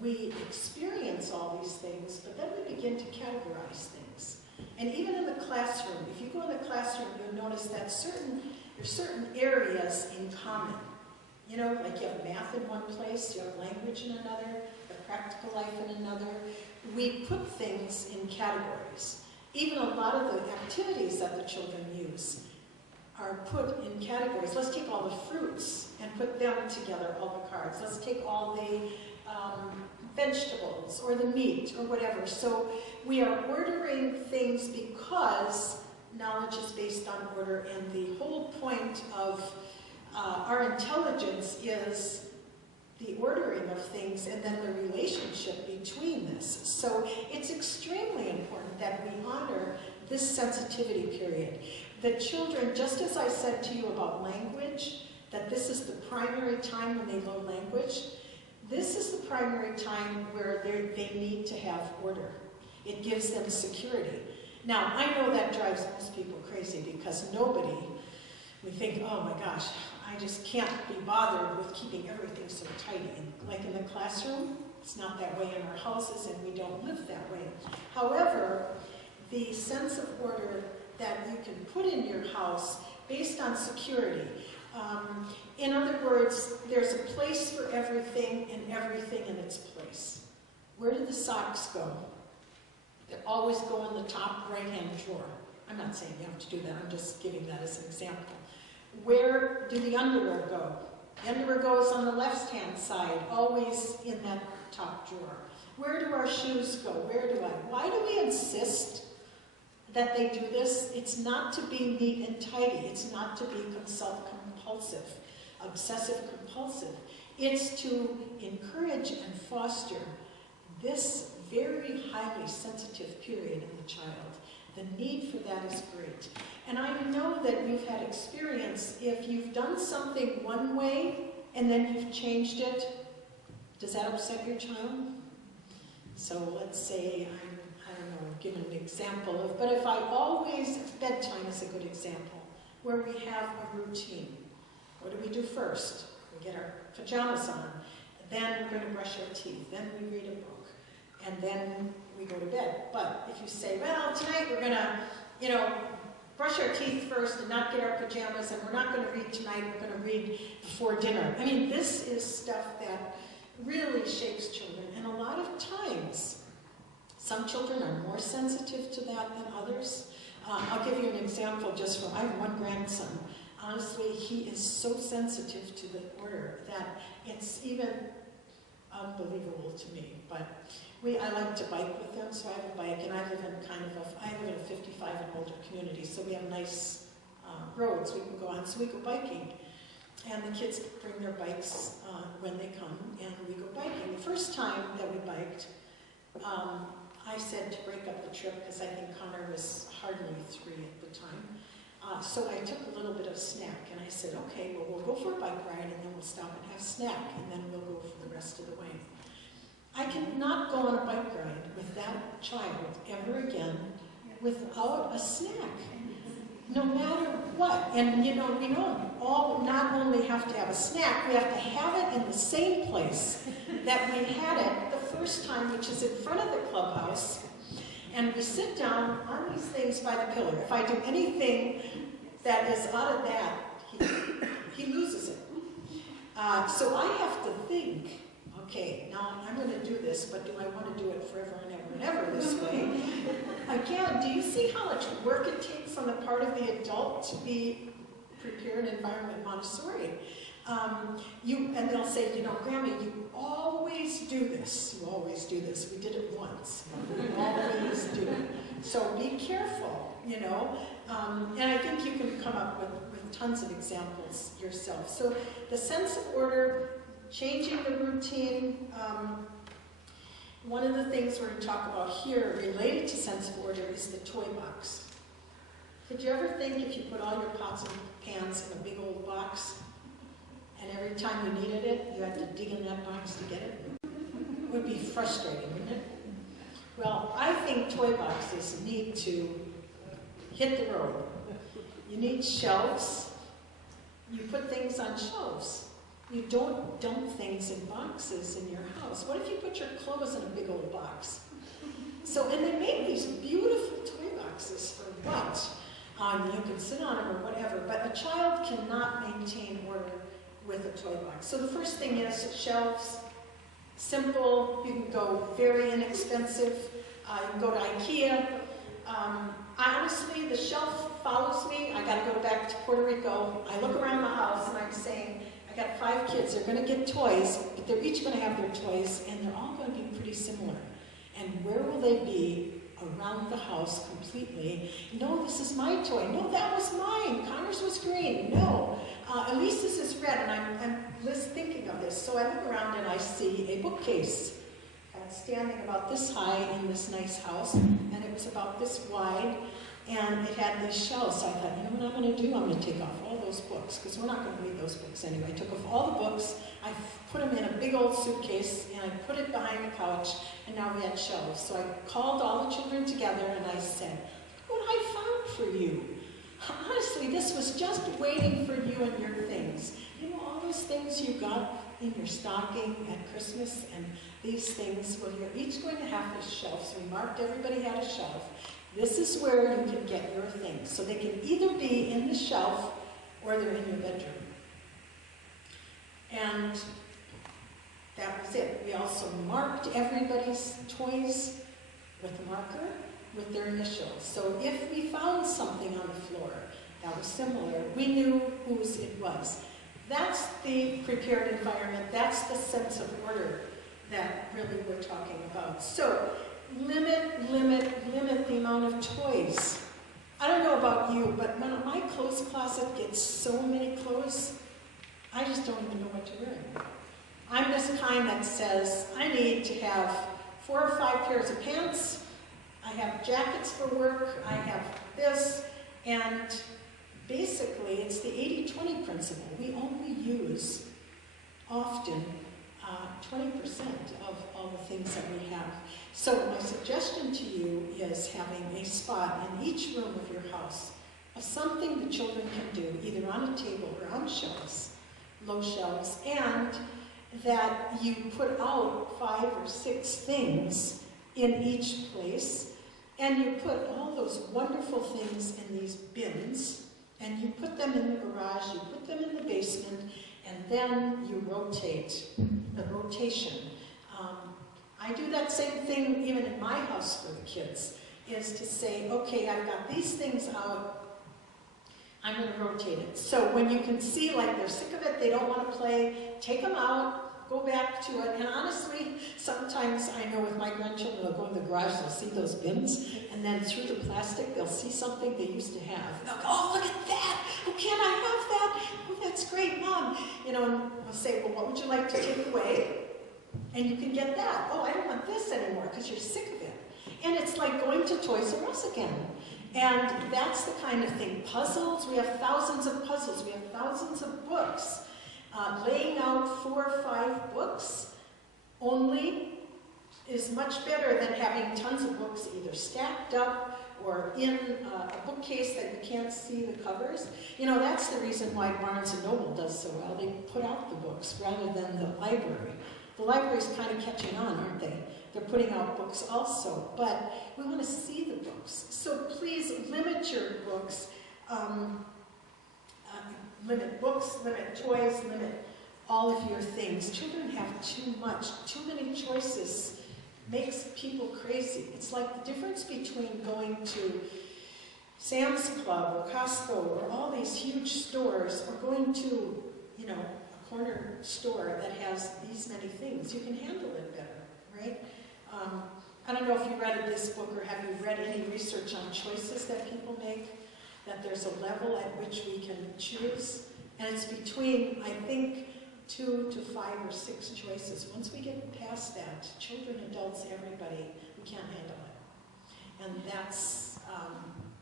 We experience all these things, but then we begin to categorize things. And even in the classroom, if you go in the classroom, you'll notice that there's certain areas in common. You know, like you have math in one place, you have language in another, the practical life in another. We put things in categories. Even a lot of the activities that the children use are put in categories. Let's take all the fruits and put them together, all the cards. Let's take all the vegetables or the meat or whatever. So we are ordering things because knowledge is based on order, and the whole point of our intelligence is the ordering of things and then the relationship between this. So it's extremely important that we honor this sensitivity period. The children, just as I said to you about language, that this is the primary time when they learn language, this is the primary time where they need to have order. It gives them security. Now, I know that drives most people crazy because we think, oh my gosh, I just can't be bothered with keeping everything so tidy. And like in the classroom, it's not that way in our houses, and we don't live that way. However, the sense of order that you can put in your house based on security. In other words, there's a place for everything and everything in its place. Where do the socks go? They always go in the top right-hand drawer. I'm not saying you have to do that, I'm just giving that as an example. Where do the underwear go? The underwear goes on the left-hand side, always in that top drawer. Where do our shoes go? Why do we insist that they do this? It's not to be neat and tidy. It's not to be compulsive, obsessive-compulsive. It's to encourage and foster this very highly sensitive period in the child. The need for that is great. And I know that you've had experience. If you've done something one way and then you've changed it, does that upset your child? So let's say, I don't know, give an example of, but if I always, bedtime is a good example, where we have a routine. What do we do first? We get our pajamas on, then we're going to brush our teeth, then we read a book, and then we go to bed. But if you say, well, tonight we're going to, brush our teeth first and not get our pajamas, and we're not going to read tonight, we're going to read before dinner. I mean, this is stuff that really shakes children, and a lot of times, some children are more sensitive to that than others. I'll give you an example just from, I have one grandson. Honestly, he is so sensitive to the order that it's even unbelievable to me. But I like to bike with him, so I have a bike, and I live in a 55 and older community, so we have nice roads we can go on, so we go biking. And the kids bring their bikes when they come, and we go biking. The first time that we biked, I said to break up the trip, because I think Connor was hardly 3 at the time. So I took a little bit of snack, and I said, okay, well, we'll go for a bike ride, and then we'll stop and have snack, and then we'll go for the rest of the way. I cannot go on a bike ride with that child ever again without a snack, no matter what. And we all not only have to have a snack, we have to have it in the same place that we had it the first time, which is in front of the clubhouse. And we sit down on these things by the pillar. If I do anything that is out of that, he loses it. So I have to think, okay, now I'm going to do this, but do I want to do it forever and ever and ever this way? Again, do you see how much work it takes on the part of the adult to be prepared environment Montessori? And they'll say, Grandma, you always do this. You always do this. We did it once. You always do it. So be careful, And I think you can come up with tons of examples yourself. So the sense of order, changing the routine, One of the things we're going to talk about here related to sense of order is the toy box. Did you ever think if you put all your pots and pans in a big old box, and every time you needed it, you had to dig in that box to get it? It would be frustrating, wouldn't it? Well, I think toy boxes need to hit the road. You need shelves. You put things on shelves. You don't dump things in boxes in your house. What if you put your clothes in a big old box? So, and they make these beautiful toy boxes for what? You can sit on them or whatever, but a child cannot maintain order with a toy box. So the first thing is shelves. Simple, you can go very inexpensive. You can go to IKEA. Honestly, the shelf follows me. I got to go back to Puerto Rico. I look around the house and I'm saying, I got 5 kids. They're going to get toys, but they're each going to have their toys, and they're all going to be pretty similar. And where will they be around the house completely? No, this is my toy. No, that was mine. Connor's was green. No, Elisa's is red. And I'm just thinking of this. So I look around and I see a bookcase standing about this high in this nice house, and it was about this wide, and it had these shelves. So I thought, you know what I'm going to do? I'm going to take off all those books, because we're not going to read those books anyway. I took off all the books, I put them in a big old suitcase, and I put it behind the couch, and now we had shelves. So I called all the children together, and I said, look what I found for you. Honestly, this was just waiting for you and your things. You know, all those things you got in your stocking at Christmas, and these things, well, you're each going to have this shelf. So we marked everybody had a shelf. This is where you can get your things. So they can either be in the shelf or they're in your bedroom. And that was it. We also marked everybody's toys with a marker with their initials. So if we found something on the floor that was similar, we knew whose it was. That's the prepared environment. That's the sense of order that really we're talking about. So limit the amount of toys. I don't know about you, but when my clothes closet gets so many clothes, I just don't even know what to wear. I'm this kind that says, I need to have 4 or 5 pairs of pants, I have jackets for work, I have this, and basically it's the 80-20 principle. We only use often 20% of all the things that we have. So my suggestion to you is having a spot in each room of your house of something the children can do, either on a table or on shelves, low shelves, and that you put out 5 or 6 things in each place, and you put all those wonderful things in these bins, and you put them in the garage, you put them in the basement, and then you rotate, the rotation. I do that same thing even in my house for the kids, is to say, okay, I've got these things out, I'm going to rotate it. So when you can see like they're sick of it, they don't want to play, take them out, go back to it. And honestly, sometimes I know with my grandchildren, they'll go in the garage, they'll see those bins, and then through the plastic, they'll see something they used to have. And they'll go, oh, look at that! Oh, can't I have that? Oh, that's great, Mom. You know, and I'll say, well, what would you like to take away? And you can get that. Oh, I don't want this anymore because you're sick of it. And it's like going to Toys R Us again. And that's the kind of thing. Puzzles, we have thousands of puzzles. We have thousands of books. Laying out 4 or 5 books only is much better than having tons of books either stacked up or in a bookcase that you can't see the covers. You know, that's the reason why Barnes & Noble does so well. They put out the books rather than the library. The library's kind of catching on, aren't they? They're putting out books also, but we want to see the books. So please limit your books. Limit books, limit toys, limit all of your things. Children have too much. Too many choices makes people crazy. It's like the difference between going to Sam's Club or Costco or all these huge stores or going to, you know, a corner store that has these many things. You can handle it better, right? I don't know if you read this book or have you read any research on choices that people make, that there's a level at which we can choose. And it's between, I think, 2 to 5 or 6 choices. Once we get past that, children, adults, everybody, we can't handle it. And that's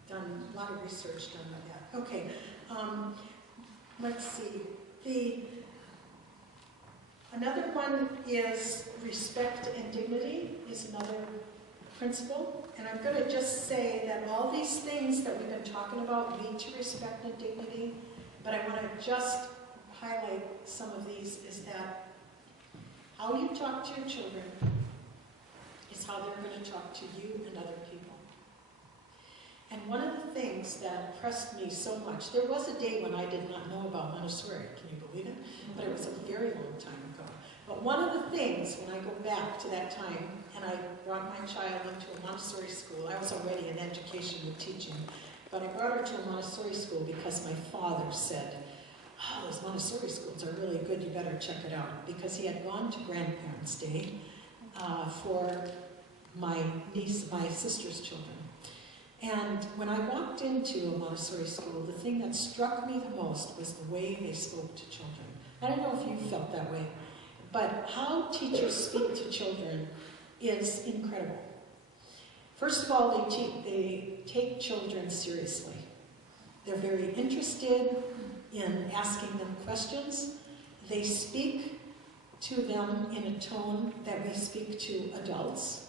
done, a lot of research done on that. Okay, let's see. Another one is respect and dignity is another principle. And I'm going to just say that all these things that we've been talking about lead to respect and dignity, but I want to just highlight some of these is that how you talk to your children is how they're going to talk to you and other people. And one of the things that impressed me so much, there was a day when I did not know about Montessori, can you believe it? But it was a very long time ago. But one of the things, when I go back to that time, and I brought my child into a Montessori school, I was already in education with teaching, but I brought her to a Montessori school because my father said, oh, those Montessori schools are really good, you better check it out. Because he had gone to Grandparents' Day for my sister's children. And when I walked into a Montessori school, the thing that struck me the most was the way they spoke to children. I don't know if you felt that way, but how teachers speak to children is incredible. First of all, they take children seriously. They're very interested in asking them questions. They speak to them in a tone that we speak to adults.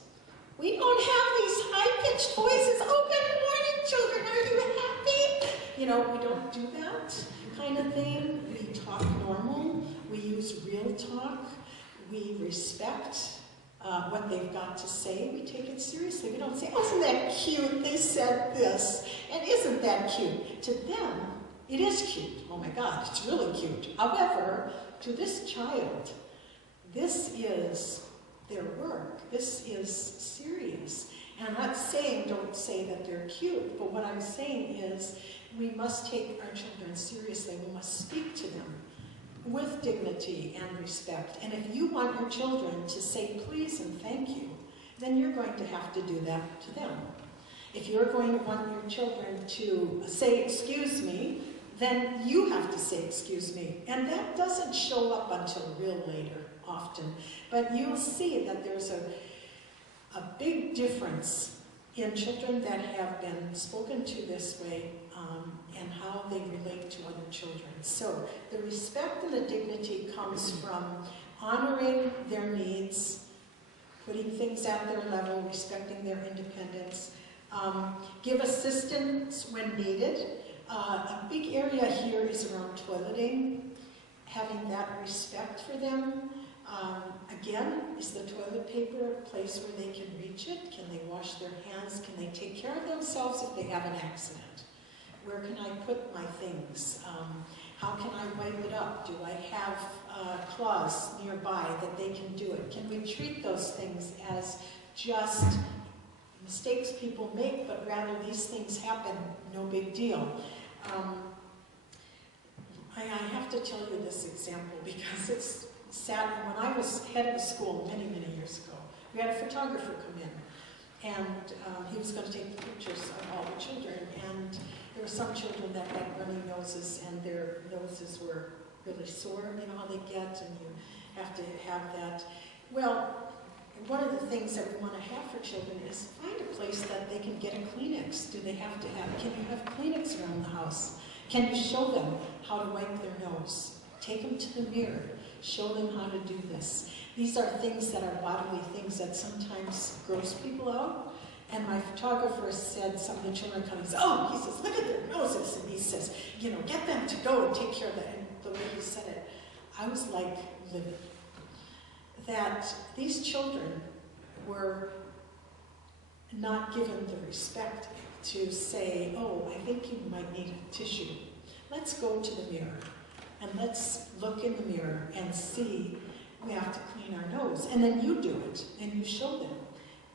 We don't have these high-pitched voices. Oh, good morning, children. Are you happy? You know, we don't do that kind of thing. We talk normal. We use real talk. We respect what they've got to say. We take it seriously. We don't say, oh, isn't that cute? They said this. And isn't that cute? To them, it is cute. Oh, my God, it's really cute. However, to this child, this is their work. This is serious. And I'm not saying don't say that they're cute, but what I'm saying is we must take our children seriously. We must speak to them with dignity and respect. And if you want your children to say please and thank you, then you're going to have to do that to them. If you're going to want your children to say excuse me, then you have to say excuse me. And that doesn't show up until real later, often. But you'll see that there's a big difference in children that have been spoken to this way and how they relate to other children. So the respect and the dignity comes from honoring their needs, putting things at their level, respecting their independence, give assistance when needed. A big area here is around toileting, having that respect for them. Again, is the toilet paper a place where they can reach it? Can they wash their hands? Can they take care of themselves if they have an accident? Where can I put my things? How can I wipe it up? Do I have cloths nearby that they can do it? Can we treat those things as just mistakes people make, but rather these things happen, no big deal? I have to tell you this example because it's sad. When I was head of a school many, many years ago, we had a photographer come in, and he was going to take pictures of all the children, and there were some children that had runny noses, and their noses were really sore. You know how they get, and you have to have that. Well, one of the things that we want to have for children is find a place that they can get a Kleenex. Do they have to have, can you have Kleenex around the house? Can you show them how to wipe their nose? Take them to the mirror. Show them how to do this. These are things that are bodily things that sometimes gross people out. And my photographer said, some of the children come and say, oh, he says, look at their noses. And he says, you know, get them to go and take care of that. And the way he said it, I was like livid. That these children were not given the respect to say, oh, I think you might need a tissue. Let's go to the mirror and let's look in the mirror and see we have to clean our nose. And then you do it and you show them.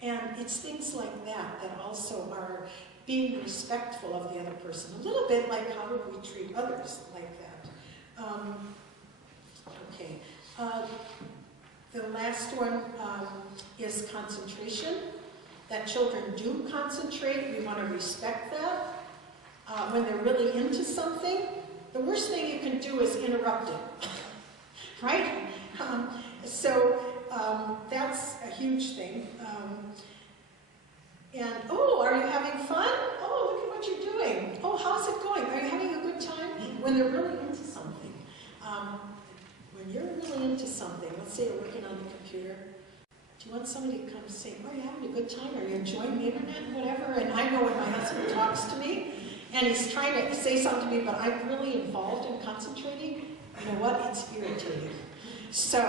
And it's things like that that also are being respectful of the other person. A little bit like how do we treat others like that. Okay. The last one is concentration. That children do concentrate. We want to respect that. When they're really into something, the worst thing you can do is interrupt it. right? So that's a huge thing. And, oh, are you having fun? Oh, look at what you're doing. Oh, how's it going? Are you having a good time? When they're really into something. When you're really into something, let's say you're working on the computer, do you want somebody to come say, oh, are you having a good time? Are you enjoying the internet and whatever? And I know when my husband talks to me, and he's trying to say something to me, but I'm really involved in concentrating, you know what? It's irritating. So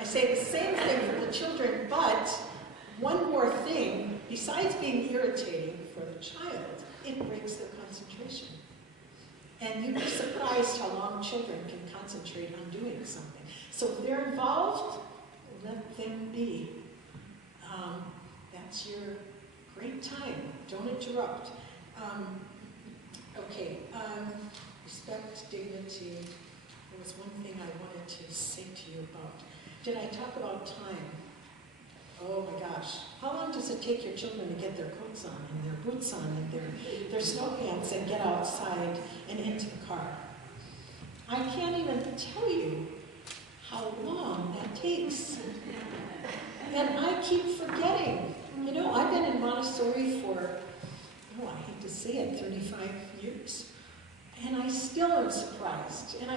I say the same thing for the children, but one more thing, besides being irritating for the child, it breaks their concentration. And you'd be surprised how long children can concentrate on doing something. So if they're involved, let them be. That's your great time. Don't interrupt. Respect, dignity. There was one thing I wanted to say to you about. Did I talk about time? Oh my gosh. How long does it take your children to get their coats on and their boots on and their snow pants and get outside and into the car? I can't even tell you how long that takes. And I keep forgetting. You know, I've been in Montessori for, I hate to say it, 35 years. And I still am surprised. And I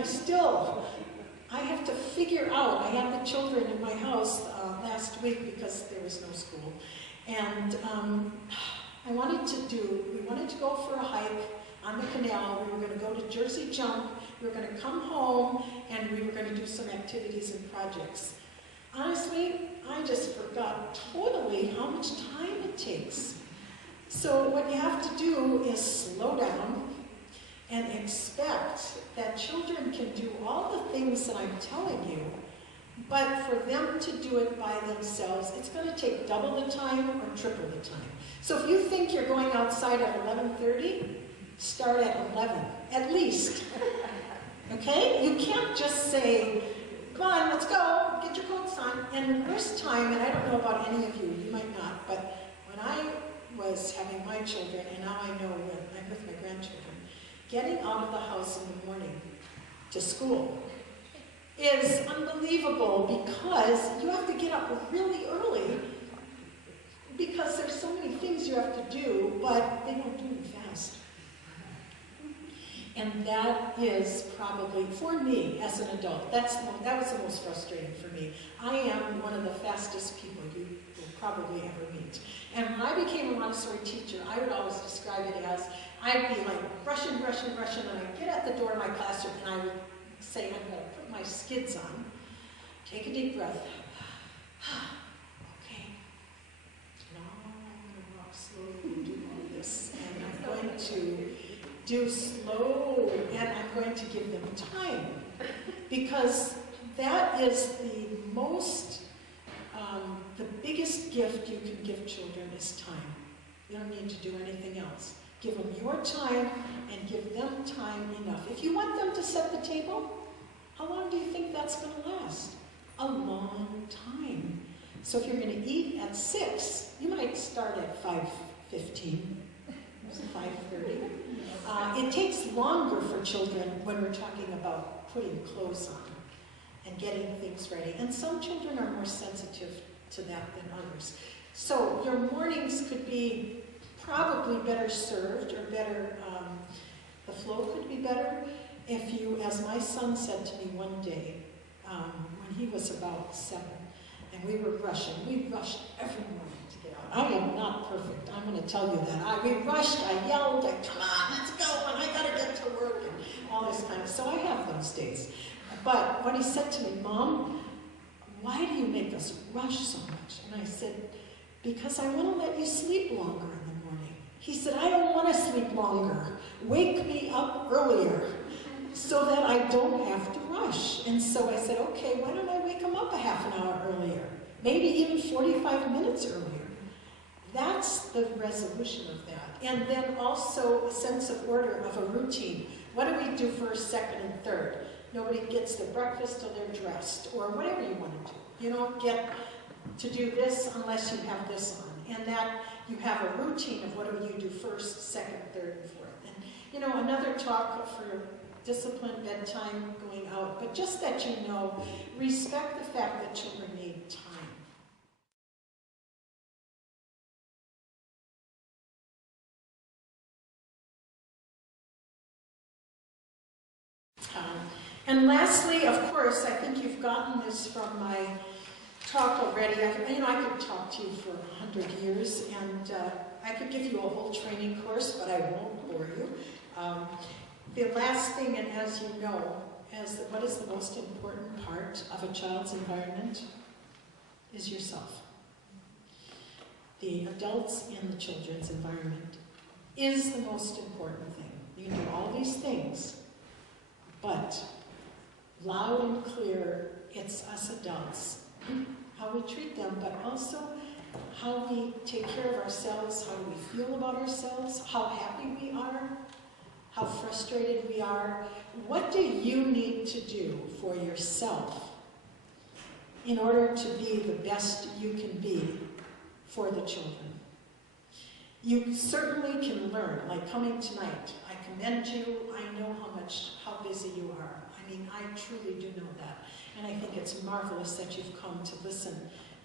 have to figure out. I had the children in my house last week because there was no school. And we wanted to go for a hike on the canal. We were going to go to Jersey Jump. We were going to come home, and we were going to do some activities and projects. Honestly, I just forgot totally how much time it takes. So what you have to do is slow down and expect that children can do all the things that I'm telling you, but for them to do it by themselves, it's going to take double the time or triple the time. So if you think you're going outside at 11:30, start at 11, at least. Okay? You can't just say, come on, let's go, get your coats on. And the first time, and I don't know about any of you, you might not, but when I was having my children, and now I know when I'm with my grandchildren, getting out of the house in the morning to school is unbelievable because you have to get up really early because there's so many things you have to do, but they don't do them fast. And that is probably, for me as an adult, that was the most frustrating for me. I am one of the fastest people you will probably ever meet. And when I became a Montessori teacher, I would always describe it as, I'd be like rushing, and I'd get at the door of my classroom and I would say, I'm going to put my skids on, take a deep breath. Okay. Now I'm going to walk slowly and do all this. And I'm going to do slow, and I'm going to give them time. Because that is the biggest gift you can give children is time. You don't need to do anything else. Give them your time and give them time enough. If you want them to set the table, how long do you think that's going to last? A long time. So if you're going to eat at 6, you might start at 5:15, 5:30. It takes longer for children when we're talking about putting clothes on and getting things ready. And some children are more sensitive to that than others. So your mornings could be probably better served or better, the flow could be better if you, as my son said to me one day, when he was about 7, and we were rushing. We rushed every morning to get out. I am not perfect, I'm going to tell you that. We rushed, I yelled, come on, let's go, and I got to get to work, and all this kind of, so I have those days. But what he said to me, Mom, why do you make us rush so much? And I said, because I want to let you sleep longer in the morning. He said, I don't want to sleep longer. Wake me up earlier so that I don't have to rush. And so I said, okay, why don't I wake him up a half an hour earlier? Maybe even 45 minutes earlier. That's the resolution of that. And then also a sense of order, of a routine. What do we do first, second, and third? Nobody gets their breakfast till they're dressed, or whatever you want to do. You don't get to do this unless you have this on. And that you have a routine of what do you do first, second, third, and fourth. And, another talk for discipline, bedtime, going out, but just that you know, respect the fact that children need time. And lastly, of course, I think you've gotten this from my talk already. I could talk to you for 100 years, and I could give you a whole training course, but I won't bore you. The last thing, and as you know, what is the most important part of a child's environment is yourself. The adults in the children's environment is the most important thing. You can do all these things, but loud and clear, it's us adults. How we treat them, but also how we take care of ourselves, how we feel about ourselves, how happy we are, how frustrated we are. What do you need to do for yourself in order to be the best you can be for the children? You certainly can learn, like coming tonight. I commend you. I know how busy you are. I mean, I truly do know that. And I think it's marvelous that you've come to listen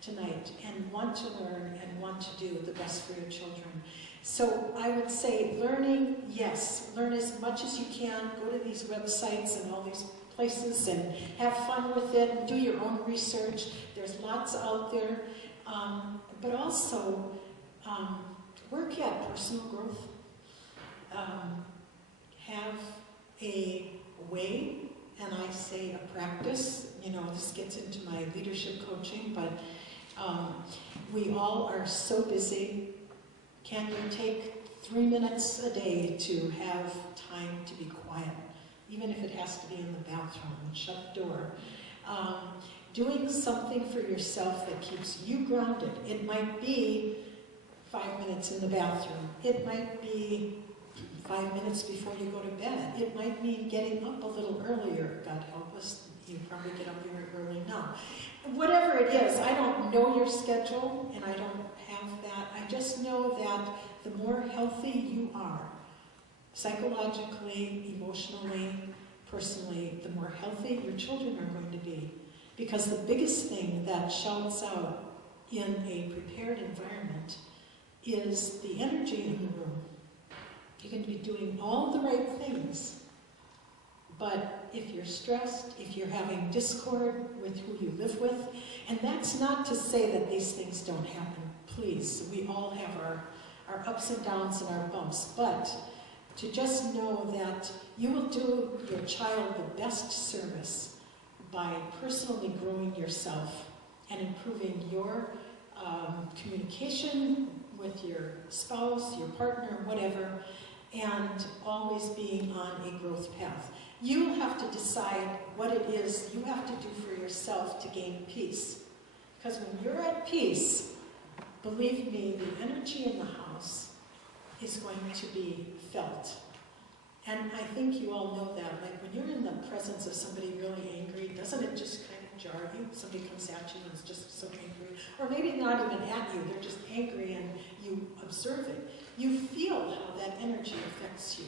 tonight and want to learn and want to do the best for your children. So I would say learning, yes, learn as much as you can. Go to these websites and all these places and have fun with it and do your own research. There's lots out there. But also work at personal growth. Have a way, and I say a practice. This gets into my leadership coaching, but we all are so busy. Can you take 3 minutes a day to have time to be quiet, even if it has to be in the bathroom and shut the door? Doing something for yourself that keeps you grounded. It might be 5 minutes in the bathroom. It might be 5 minutes before you go to bed. It might mean getting up a little earlier. God help us, you probably get up very early now. Whatever it is, I don't know your schedule, and I don't have that. I just know that the more healthy you are, psychologically, emotionally, personally, the more healthy your children are going to be. Because the biggest thing that shouts out in a prepared environment is the energy in the room. You can be doing all the right things, but if you're stressed, if you're having discord with who you live with, and that's not to say that these things don't happen, please. We all have our ups and downs and our bumps, but to just know that you will do your child the best service by personally growing yourself and improving your communication with your spouse, your partner, whatever, and always being on a growth path. You have to decide what it is you have to do for yourself to gain peace. Because when you're at peace, believe me, the energy in the house is going to be felt. And I think you all know that. Like when you're in the presence of somebody really angry, doesn't it just kind of jar you? Somebody comes at you and is just so angry. Or maybe not even at you, they're just angry and you observe it. You feel how that energy affects you.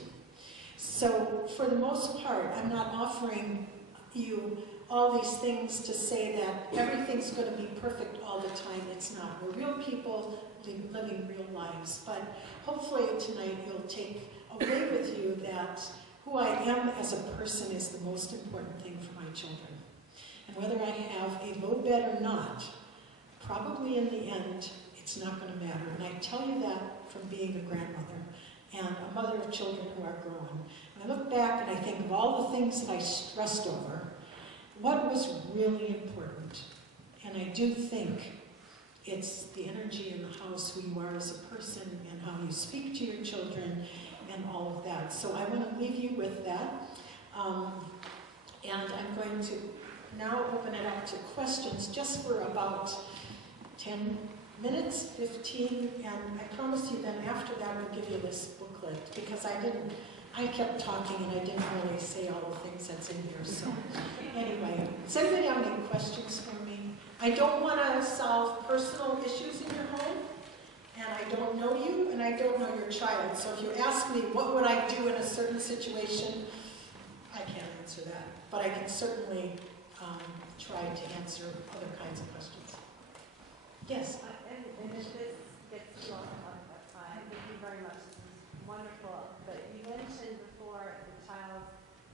So for the most part, I'm not offering you all these things to say that everything's going to be perfect all the time. It's not. We're real people living real lives. But hopefully tonight you'll take away with you that who I am as a person is the most important thing for my children. And whether I have a low bed or not, probably in the end, it's not going to matter. And I tell you that from being a grandmother and a mother of children who are growing. And I look back and I think of all the things that I stressed over, what was really important. And I do think it's the energy in the house, who you are as a person, and how you speak to your children, and all of that. So I want to leave you with that. And I'm going to now open it up to questions just for about 10 minutes, 15, and I promise you then after that we'll give you this booklet, because I kept talking and I didn't really say all the things that's in here. So anyway, does anybody have any questions for me? I don't want to solve personal issues in your home, and I don't know you, and I don't know your child. So if you ask me what would I do in a certain situation, I can't answer that, but I can certainly try to answer other kinds of questions. Yes? And if this gets you off on time, thank you very much. This is wonderful. But you mentioned before the child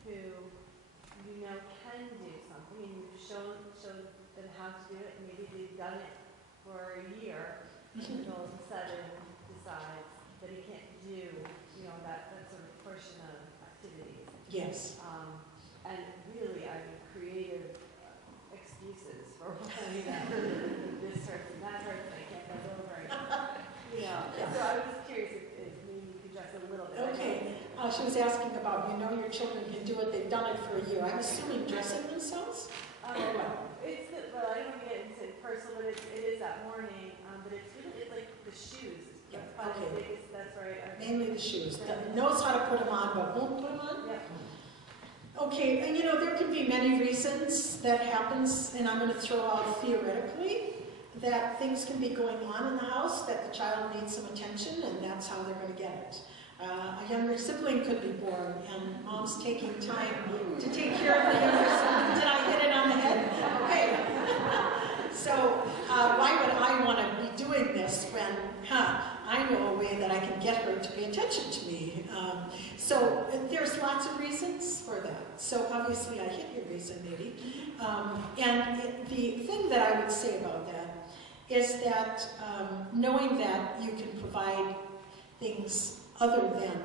who you know can do something, and you've shown them how to do it, and maybe they've done it for a year, and all of a sudden decides that he can't do, that sort of portion of activities. Yes. And really, creative excuses for why this hurts and that hurts, and I can't bend over. Yeah. So I was curious if maybe you could address it a little bit. Okay. She was asking about, your children can do it, they've done it for a year. I'm assuming dressing themselves? Well, I don't want to get into personal, but it is that morning. But it's like the shoes. That's probably the biggest. That's right. Mainly the shoes. Knows how to put them on, but won't put them on? Yeah. Okay, and there can be many reasons that happens, and I'm going to throw out theoretically that things can be going on in the house, that the child needs some attention, and that's how they're going to get it. A younger sibling could be born, and mom's taking time to take care of the younger sibling. Did I hit it on the head? Okay. So why would I want to be doing this when, I know a way that I can get her to pay attention to me. So there's lots of reasons for that. So obviously I hit your reason, maybe. And the thing that I would say about that is that knowing that you can provide things other than,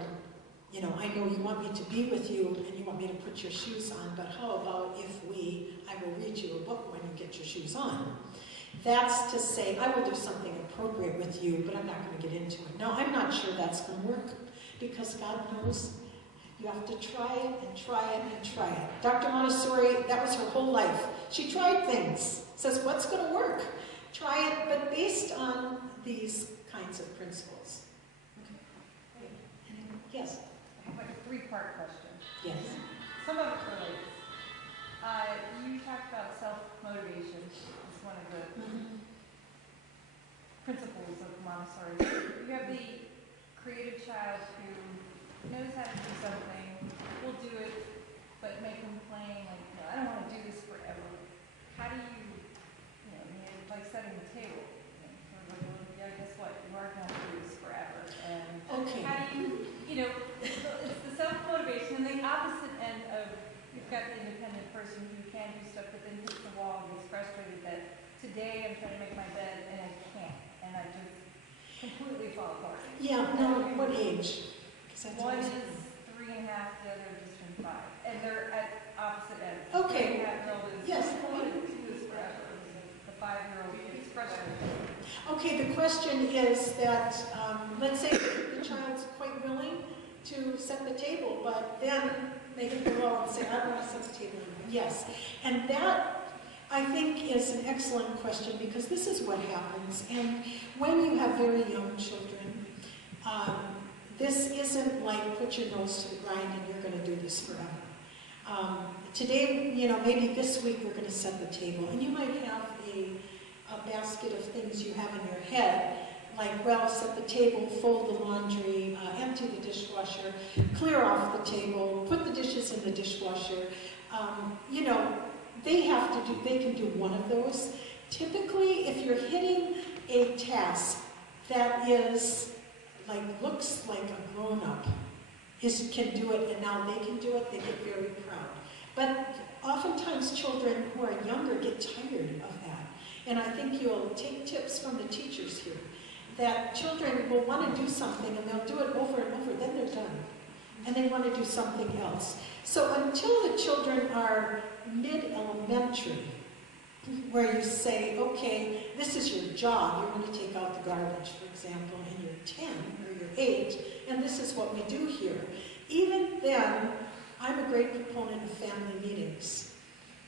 I know you want me to be with you and you want me to put your shoes on, but how about if I will read you a book when you get your shoes on? That's to say, I will do something appropriate with you, but I'm not going to get into it. Now, I'm not sure that's going to work, because God knows you have to try it and try it and try it. Dr. Montessori, that was her whole life. She tried things. Says, what's going to work? Try it, but based on these kinds of principles. Okay. Yes? I have like a three-part question. Yes. Some of it relates. You talked about self-motivation as one of the principles of Montessori. You have the creative child who knows how to do something, will do it, but may complain, like, I don't want to do this forever. How do you, like setting the table, guess what, you are going to do this forever. And Okay. how do you, it's the self-motivation, and the opposite end of, you've got the independent person who can do stuff, but then hits the wall and gets frustrated that today I'm trying to make my bed and I can't, and I just completely fall apart. Yeah, now, what age? One is 3.5, the other is from 5. And they're at opposite ends. Okay. The 3.5-year-old is, Yes. I want to do this forever. The 5-year-old is frustrated. Okay, the question is that, let's say the child's quite willing to set the table, but then they hit the wall and say, I don't want to set the table anymore. Yes, and that, I think, is an excellent question, because this is what happens. And when you have very young children, this isn't like put your nose to the grind and you're going to do this forever. Today, maybe this week we're going to set the table, and you might have a basket of things you have in your head, like, set the table, fold the laundry, empty the dishwasher, clear off the table, put the dishes in the dishwasher. They can do one of those. Typically, if you're hitting a task that is looks like a grown-up can do it, and now they can do it, they get very proud. But oftentimes children who are younger get tired of that. And I think you'll take tips from the teachers here, that children will want to do something and they'll do it over and over, then they're done. And they want to do something else. So until the children are mid-elementary, where you say, okay, this is your job, you're going to take out the garbage, for example, and you're 10 or you're 8, and this is what we do here. Even then, I'm a great proponent of family meetings.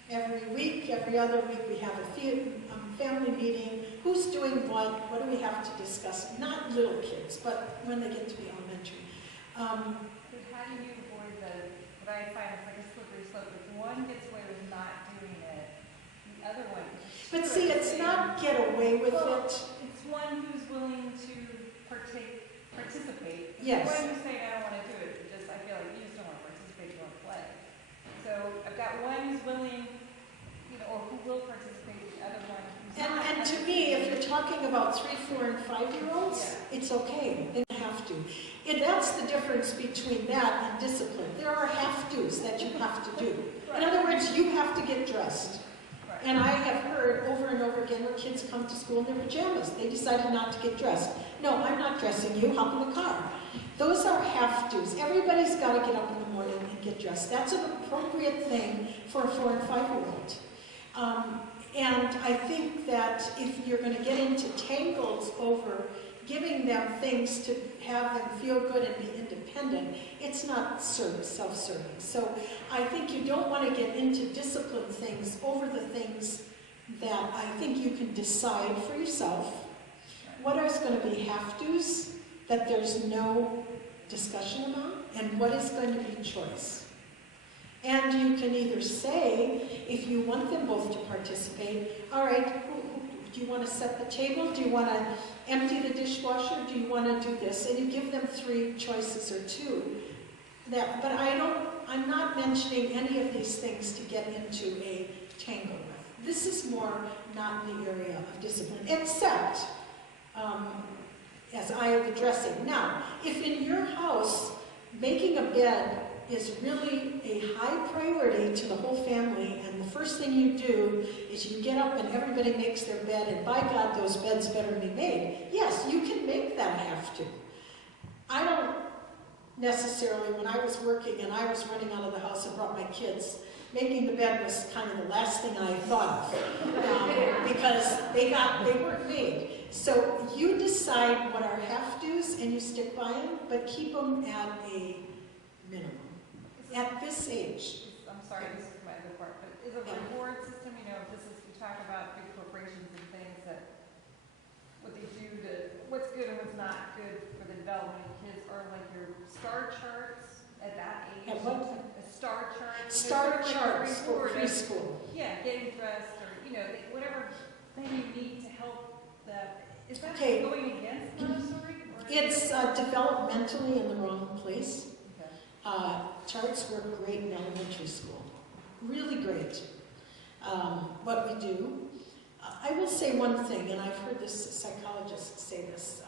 Every week, every other week, we have a family meeting. Who's doing what? What do we have to discuss? Not little kids, but when they get to be elementary. But how do you avoid what I find is like a slippery slope? If one gets away with not doing it, the other one. But see, it's not get away with it. It's one who's willing to participate. Yes. One who's saying, I don't want to do it, because I feel like you just don't want to participate, you want to play. So I've got one who's willing, you know, or who will participate, the other one who's not. And to me, if you're talking about 3, 4, and 5-year-olds, it's okay. They don't have to. And that's the difference between that and discipline. There are have-tos that you have to do. In other words, you have to get dressed. And I have heard over and over again where kids come to school in their pajamas. They decided not to get dressed. No, I'm not dressing you. Hop in the car. Those are have-tos. Everybody's got to get up in the morning and get dressed. That's an appropriate thing for a 4 and 5-year-old. And I think that if you're going to get into tangles over giving them things to have them feel good and be independent, it's not self-serving. So I think you don't want to get into discipline things over the things that I think you can decide for yourself. What is going to be have-tos that there's no discussion about, and what is going to be choice. And you can either say, if you want them both to participate, all right, do you want to set the table? Do you want to empty the dishwasher? Do you want to do this? And you give them 3 choices or 2. But I'm not mentioning any of these things to get into a tangle with. This is more not in the area of discipline, except as I am addressing. Now, if in your house making a bed is really a high priority to the whole family, and the first thing you do is you get up and everybody makes their bed, and by God, those beds better be made. Yes, you can make that have to. I don't necessarily, when I was working and I was running out of the house and brought my kids, making the bed was kind of the last thing I thought of, because they weren't made. So you decide what are have-tos and you stick by them, but keep them at a minimum. At this age. I'm sorry, this is my other part, but is a reward system, you know, if this is, we talk about big corporations and things that, what they do to, what's good and what's not good for the development of kids, are like your star charts at that age. At what? A star chart. Star like charts for preschool. Yeah, getting dressed, or, you know, whatever thing you need to help the, is that going against Montessori? It's developmentally in the wrong place. Charts work great in elementary school. Really great. What we do, I will say one thing, and I've heard this psychologist say this,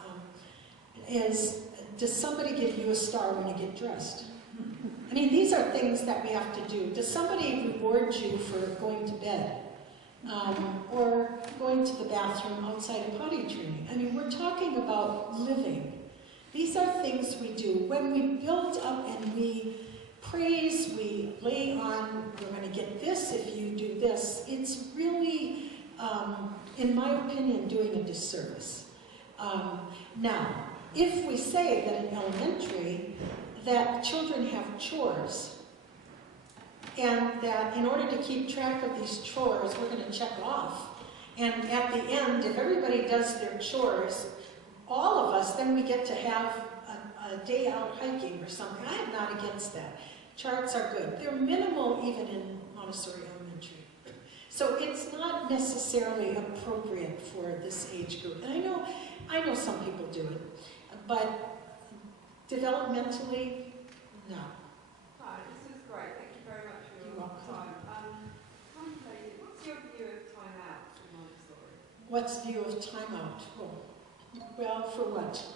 is, does somebody give you a star when you get dressed? I mean, these are things that we have to do. Does somebody reward you for going to bed? Or going to the bathroom outside of potty training? I mean, we're talking about living. These are things we do. When we build up and we praise, we lay on, we're going to get this if you do this, it's really, in my opinion, doing a disservice. Now, if we say that in elementary, that children have chores, and that in order to keep track of these chores, we're going to check off. And at the end, if everybody does their chores, all of us, then we get to have a day out hiking or something. I am not against that. Charts are good. They're minimal even in Montessori Elementary. So it's not necessarily appropriate for this age group. And I know some people do it, but developmentally, no. Hi, this is great. Thank you very much for your time. What's your view of time out in Montessori? What's view of time out? Well, for what? So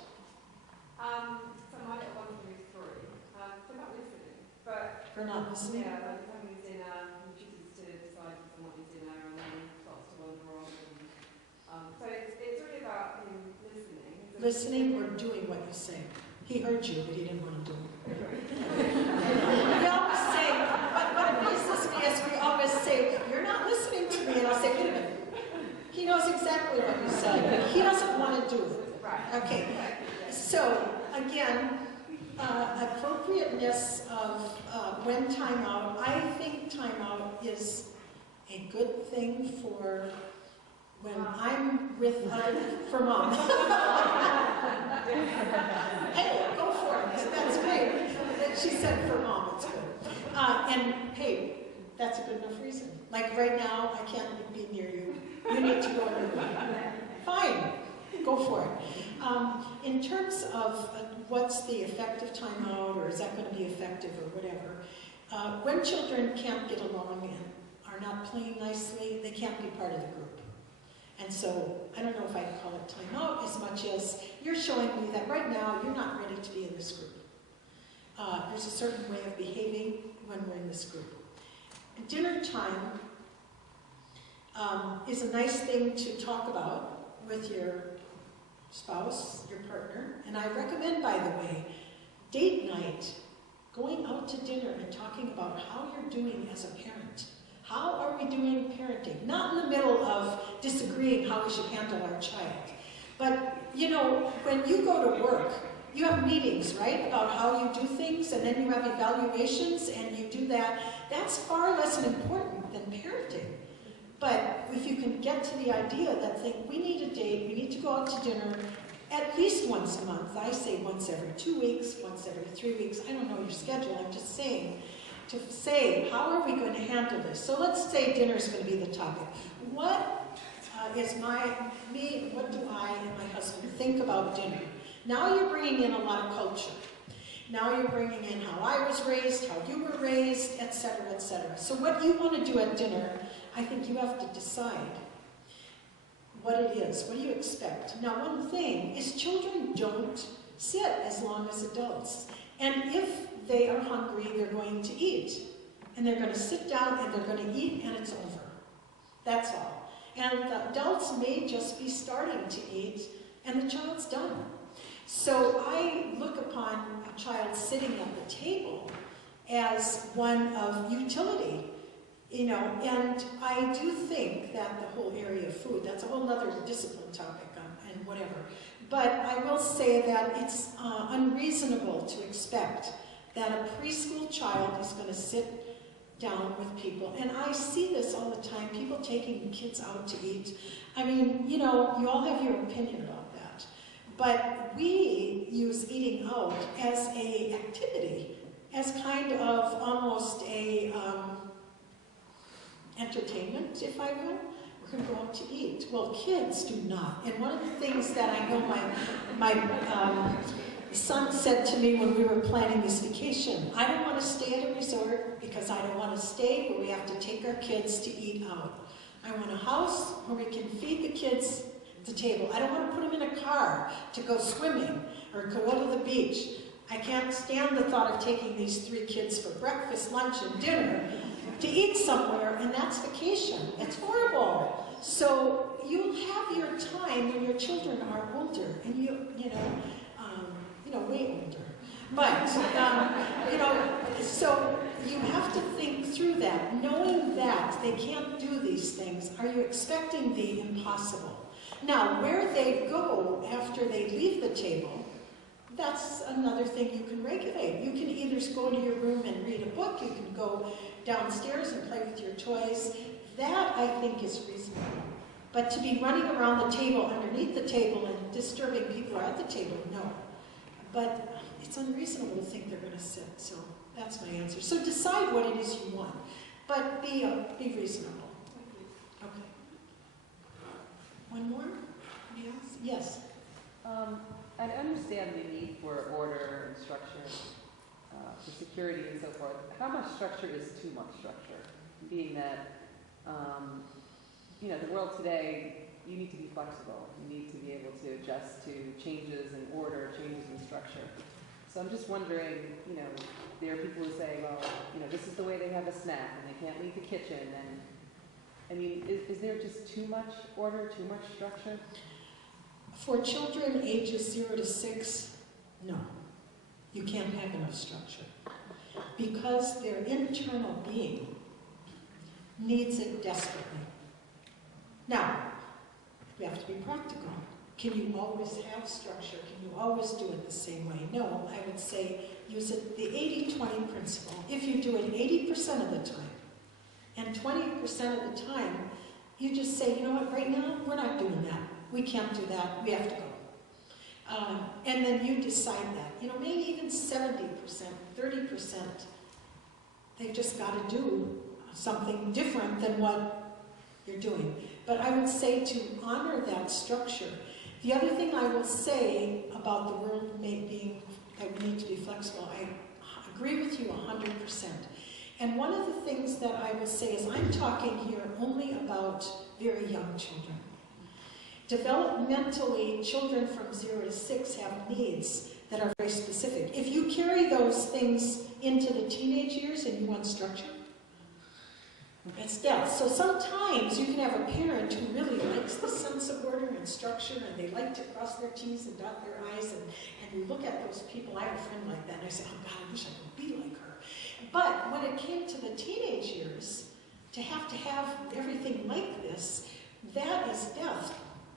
my little one's in 3, for not listening. But For not listening? yeah, by the time he's in, he chooses to decide if someone is dinner and then starts to wander off. So it's really about him listening. Listening or doing what you say. He heard you, but he didn't want to do it. We always say, what is listening? Yes, we always say, you're not listening to me. And I'll say, wait a minute. He knows exactly what you said. He doesn't want to do it. Right. Okay. So, again, appropriateness of when time out. I think time out is a good thing for when I'm with, for Mom. Hey, go for it. That's great. She said for Mom, it's good. And hey, that's a good enough reason. Like right now, I can't be near you. You need to go anyway. Fine, go for it. In terms of what's the effective timeout, or is that going to be effective or whatever, When children can't get along and are not playing nicely, they can't be part of the group. And so, I don't know if I'd call it time out as much as you're showing me that right now you're not ready to be in this group. There's a certain way of behaving when we're in this group. Dinner time is a nice thing to talk about with your spouse, your partner, and I recommend, by the way, date night, going out to dinner and talking about how you're doing as a parent. How are we doing parenting? Not in the middle of disagreeing how we should handle our child. But, you know, when you go to work, you have meetings, right, about how you do things, and then you have evaluations, and you do that. That's far less important than parenting. But if you can get to the idea that we need a date, we need to go out to dinner at least once a month. I say once every 2 weeks, once every 3 weeks. I don't know your schedule, I'm just saying. To say, how are we going to handle this? So let's say dinner is going to be the topic. What what do I and my husband think about dinner? Now you're bringing in a lot of culture. Now you're bringing in how I was raised, how you were raised, etc., etc. So what you want to do at dinner, I think you have to decide what it is. What do you expect? Now, one thing is children don't sit as long as adults. And if they are hungry, they're going to eat. And they're going to sit down and they're going to eat and it's over. That's all. And the adults may just be starting to eat and the child's done. So I look upon a child sitting at the table as one of utility, you know, and I do think that the whole area of food, that's a whole other discipline topic and whatever. But I will say that it's unreasonable to expect that a preschool child is going to sit down with people. And I see this all the time, people taking kids out to eat. I mean, you know, you all have your opinion about that. But we use eating out as an activity, as kind of almost a entertainment, if I will. We're going to go out to eat. Well, kids do not. And one of the things that I know my son said to me when we were planning this vacation, I don't want to stay at a resort because I don't want to stay where we have to take our kids to eat out. I want a house where we can feed the kids at the table. I don't want to put them in a car to go swimming or go to the beach. I can't stand the thought of taking these 3 kids for breakfast, lunch, and dinner to eat somewhere, and that's vacation. It's horrible. So you'll have your time when your children are older, and you know, way older. But so you have to think through that, knowing that they can't do these things. Are you expecting the impossible? Now, where they go after they leave the table, that's another thing you can regulate. You can either go to your room and read a book, you can go downstairs and play with your toys. That, I think, is reasonable. But to be running around the table, underneath the table, and disturbing people who are at the table, no. But it's unreasonable to think they're going to sit, so that's my answer. So decide what it is you want, but be reasonable. Okay. One more? Anybody else? Yes. I understand the need for order and structure, for security and so forth. How much structure is too much structure? Being that, you know, the world today, you need to be flexible. You need to be able to adjust to changes in order, changes in structure. So I'm just wondering, you know, there are people who say, well, you know, this is the way they have a snack and they can't leave the kitchen. And I mean, is there just too much order, too much structure? For children ages 0 to 6, no. You can't have enough structure. Because their internal being needs it desperately. Now, we have to be practical. Can you always have structure? Can you always do it the same way? No, I would say use it the 80-20 principle. If you do it 80% of the time, and 20% of the time, you just say, you know what, right now, we're not doing that. We can't do that. We have to go. And then you decide that. You know, maybe even 70%, 30%, they've just got to do something different than what you're doing. But I would say to honor that structure. The other thing I will say about the world being that we need to be flexible, I agree with you 100%. And one of the things that I will say is I'm talking here only about very young children. Developmentally, children from 0 to 6 have needs that are very specific. If you carry those things into the teenage years and you want structure, it's death. So sometimes you can have a parent who really likes the sense of order and structure, and they like to cross their T's and dot their I's, and you look at those people. I have a friend like that, and I say, oh God, I wish I could be like her. But when it came to the teenage years, to have everything like this, that is death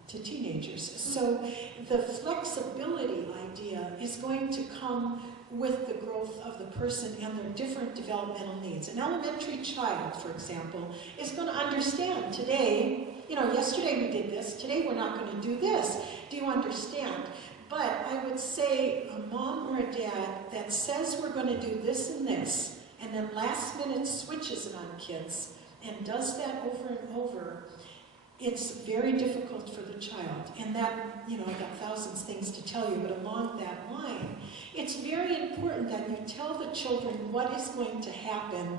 to teenagers. So the flexibility idea is going to come with the growth of the person and their different developmental needs. An elementary child, for example, is going to understand today, yesterday we did this, today we're not going to do this. Do you understand? But I would say a mom or a dad that says we're going to do this and this, and then last minute switches it on kids and does that over and over, it's very difficult for the child. And that, I got thousands of things to tell you, but along that line, it's very important that you tell the children what is going to happen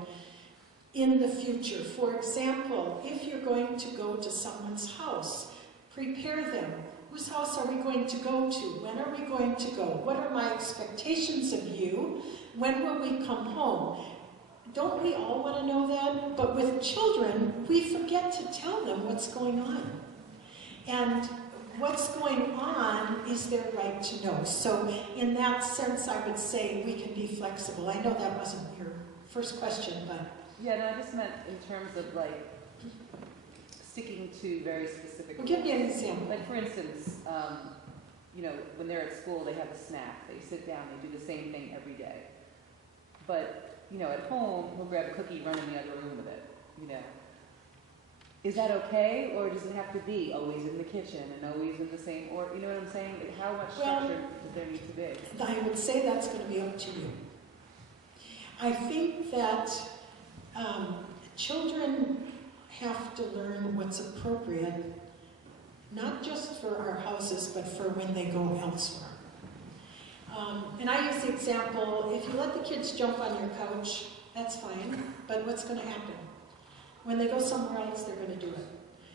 in the future. For example, if you're going to go to someone's house, prepare them. Whose house are we going to go to? When are we going to go? What are my expectations of you? When will we come home? Don't we all want to know that? But with children, we forget to tell them what's going on. And what's going on is their right to know. So in that sense, I would say we can be flexible. I know that wasn't your first question, but... Yeah, no, I just meant in terms of sticking to very specific... Well, give me an example. Like for instance, when they're at school, they have a snack. They sit down, they do the same thing every day. But at home, he'll grab a cookie, run in the other room with it, Is that okay, or does it have to be always in the kitchen and always in the same, or, you know what I'm saying? How much structure does there need to be? I would say that's going to be up to you. I think that children have to learn what's appropriate, not just for our houses, but for when they go elsewhere. And I use the example, if you let the kids jump on your couch, that's fine, but what's going to happen? When they go somewhere else, they're going to do it.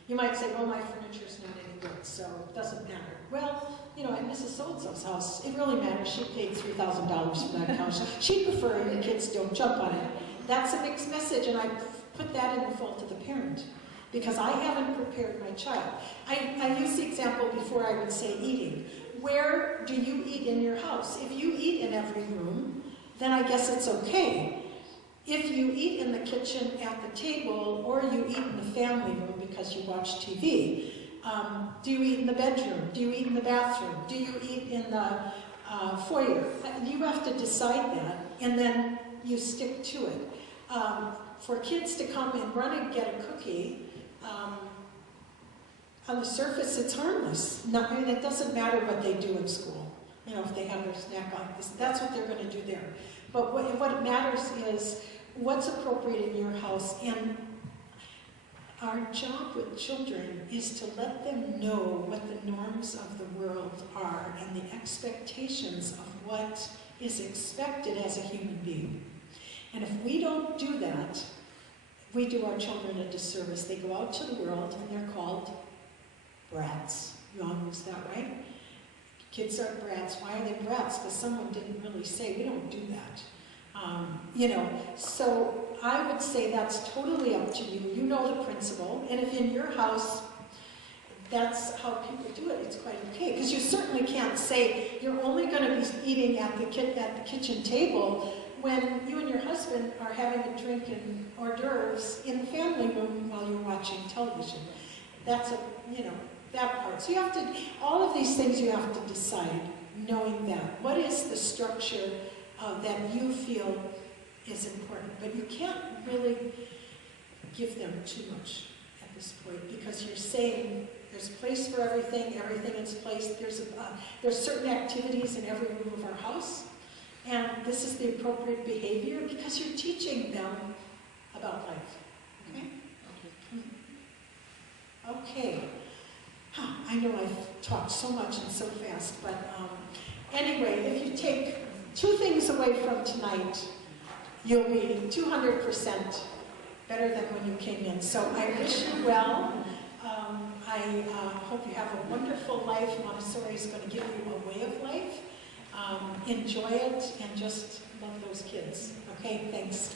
You might say, well, my furniture's not any good, so it doesn't matter. Well, at Mrs. So-and-so's house, it really matters. She paid $3,000 for that couch. She'd prefer the kids don't jump on it. That's a mixed message, and I put that in the fault of the parent, because I haven't prepared my child. I use the example before I would say eating. Where do you eat in your house? If you eat in every room, then I guess it's okay. If you eat in the kitchen at the table, or you eat in the family room because you watch TV, do you eat in the bedroom? Do you eat in the bathroom? Do you eat in the foyer? You have to decide that, and then you stick to it. For kids to come and run and get a cookie, on the surface, it's harmless. It doesn't matter what they do in school. If they have their snack on, that's what they're going to do there. But what matters is what's appropriate in your house. And our job with children is to let them know what the norms of the world are and the expectations of what is expected as a human being. And if we don't do that, we do our children a disservice. They go out to the world and they're called brats. You all use that, right? Kids are brats. Why are they brats? Because someone didn't really say, we don't do that. So I would say that's totally up to you. You know the principle. And if in your house, that's how people do it, it's quite okay. Because you certainly can't say you're only going to be eating at the kitchen table when you and your husband are having a drink and hors d'oeuvres in the family room while you're watching television. That's that part. So you have to, all of these things you have to decide, knowing that. What is the structure that you feel is important? But you can't really give them too much at this point, because you're saying there's a place for everything, everything is placed. There's certain activities in every room of our house, and this is the appropriate behavior because you're teaching them about life. Okay? Okay. I know I've talked so much and so fast, but anyway, if you take two things away from tonight, you'll be 200% better than when you came in. So I wish you well. I hope you have a wonderful life. Montessori is going to give you a way of life. Enjoy it and just love those kids. Okay, thanks.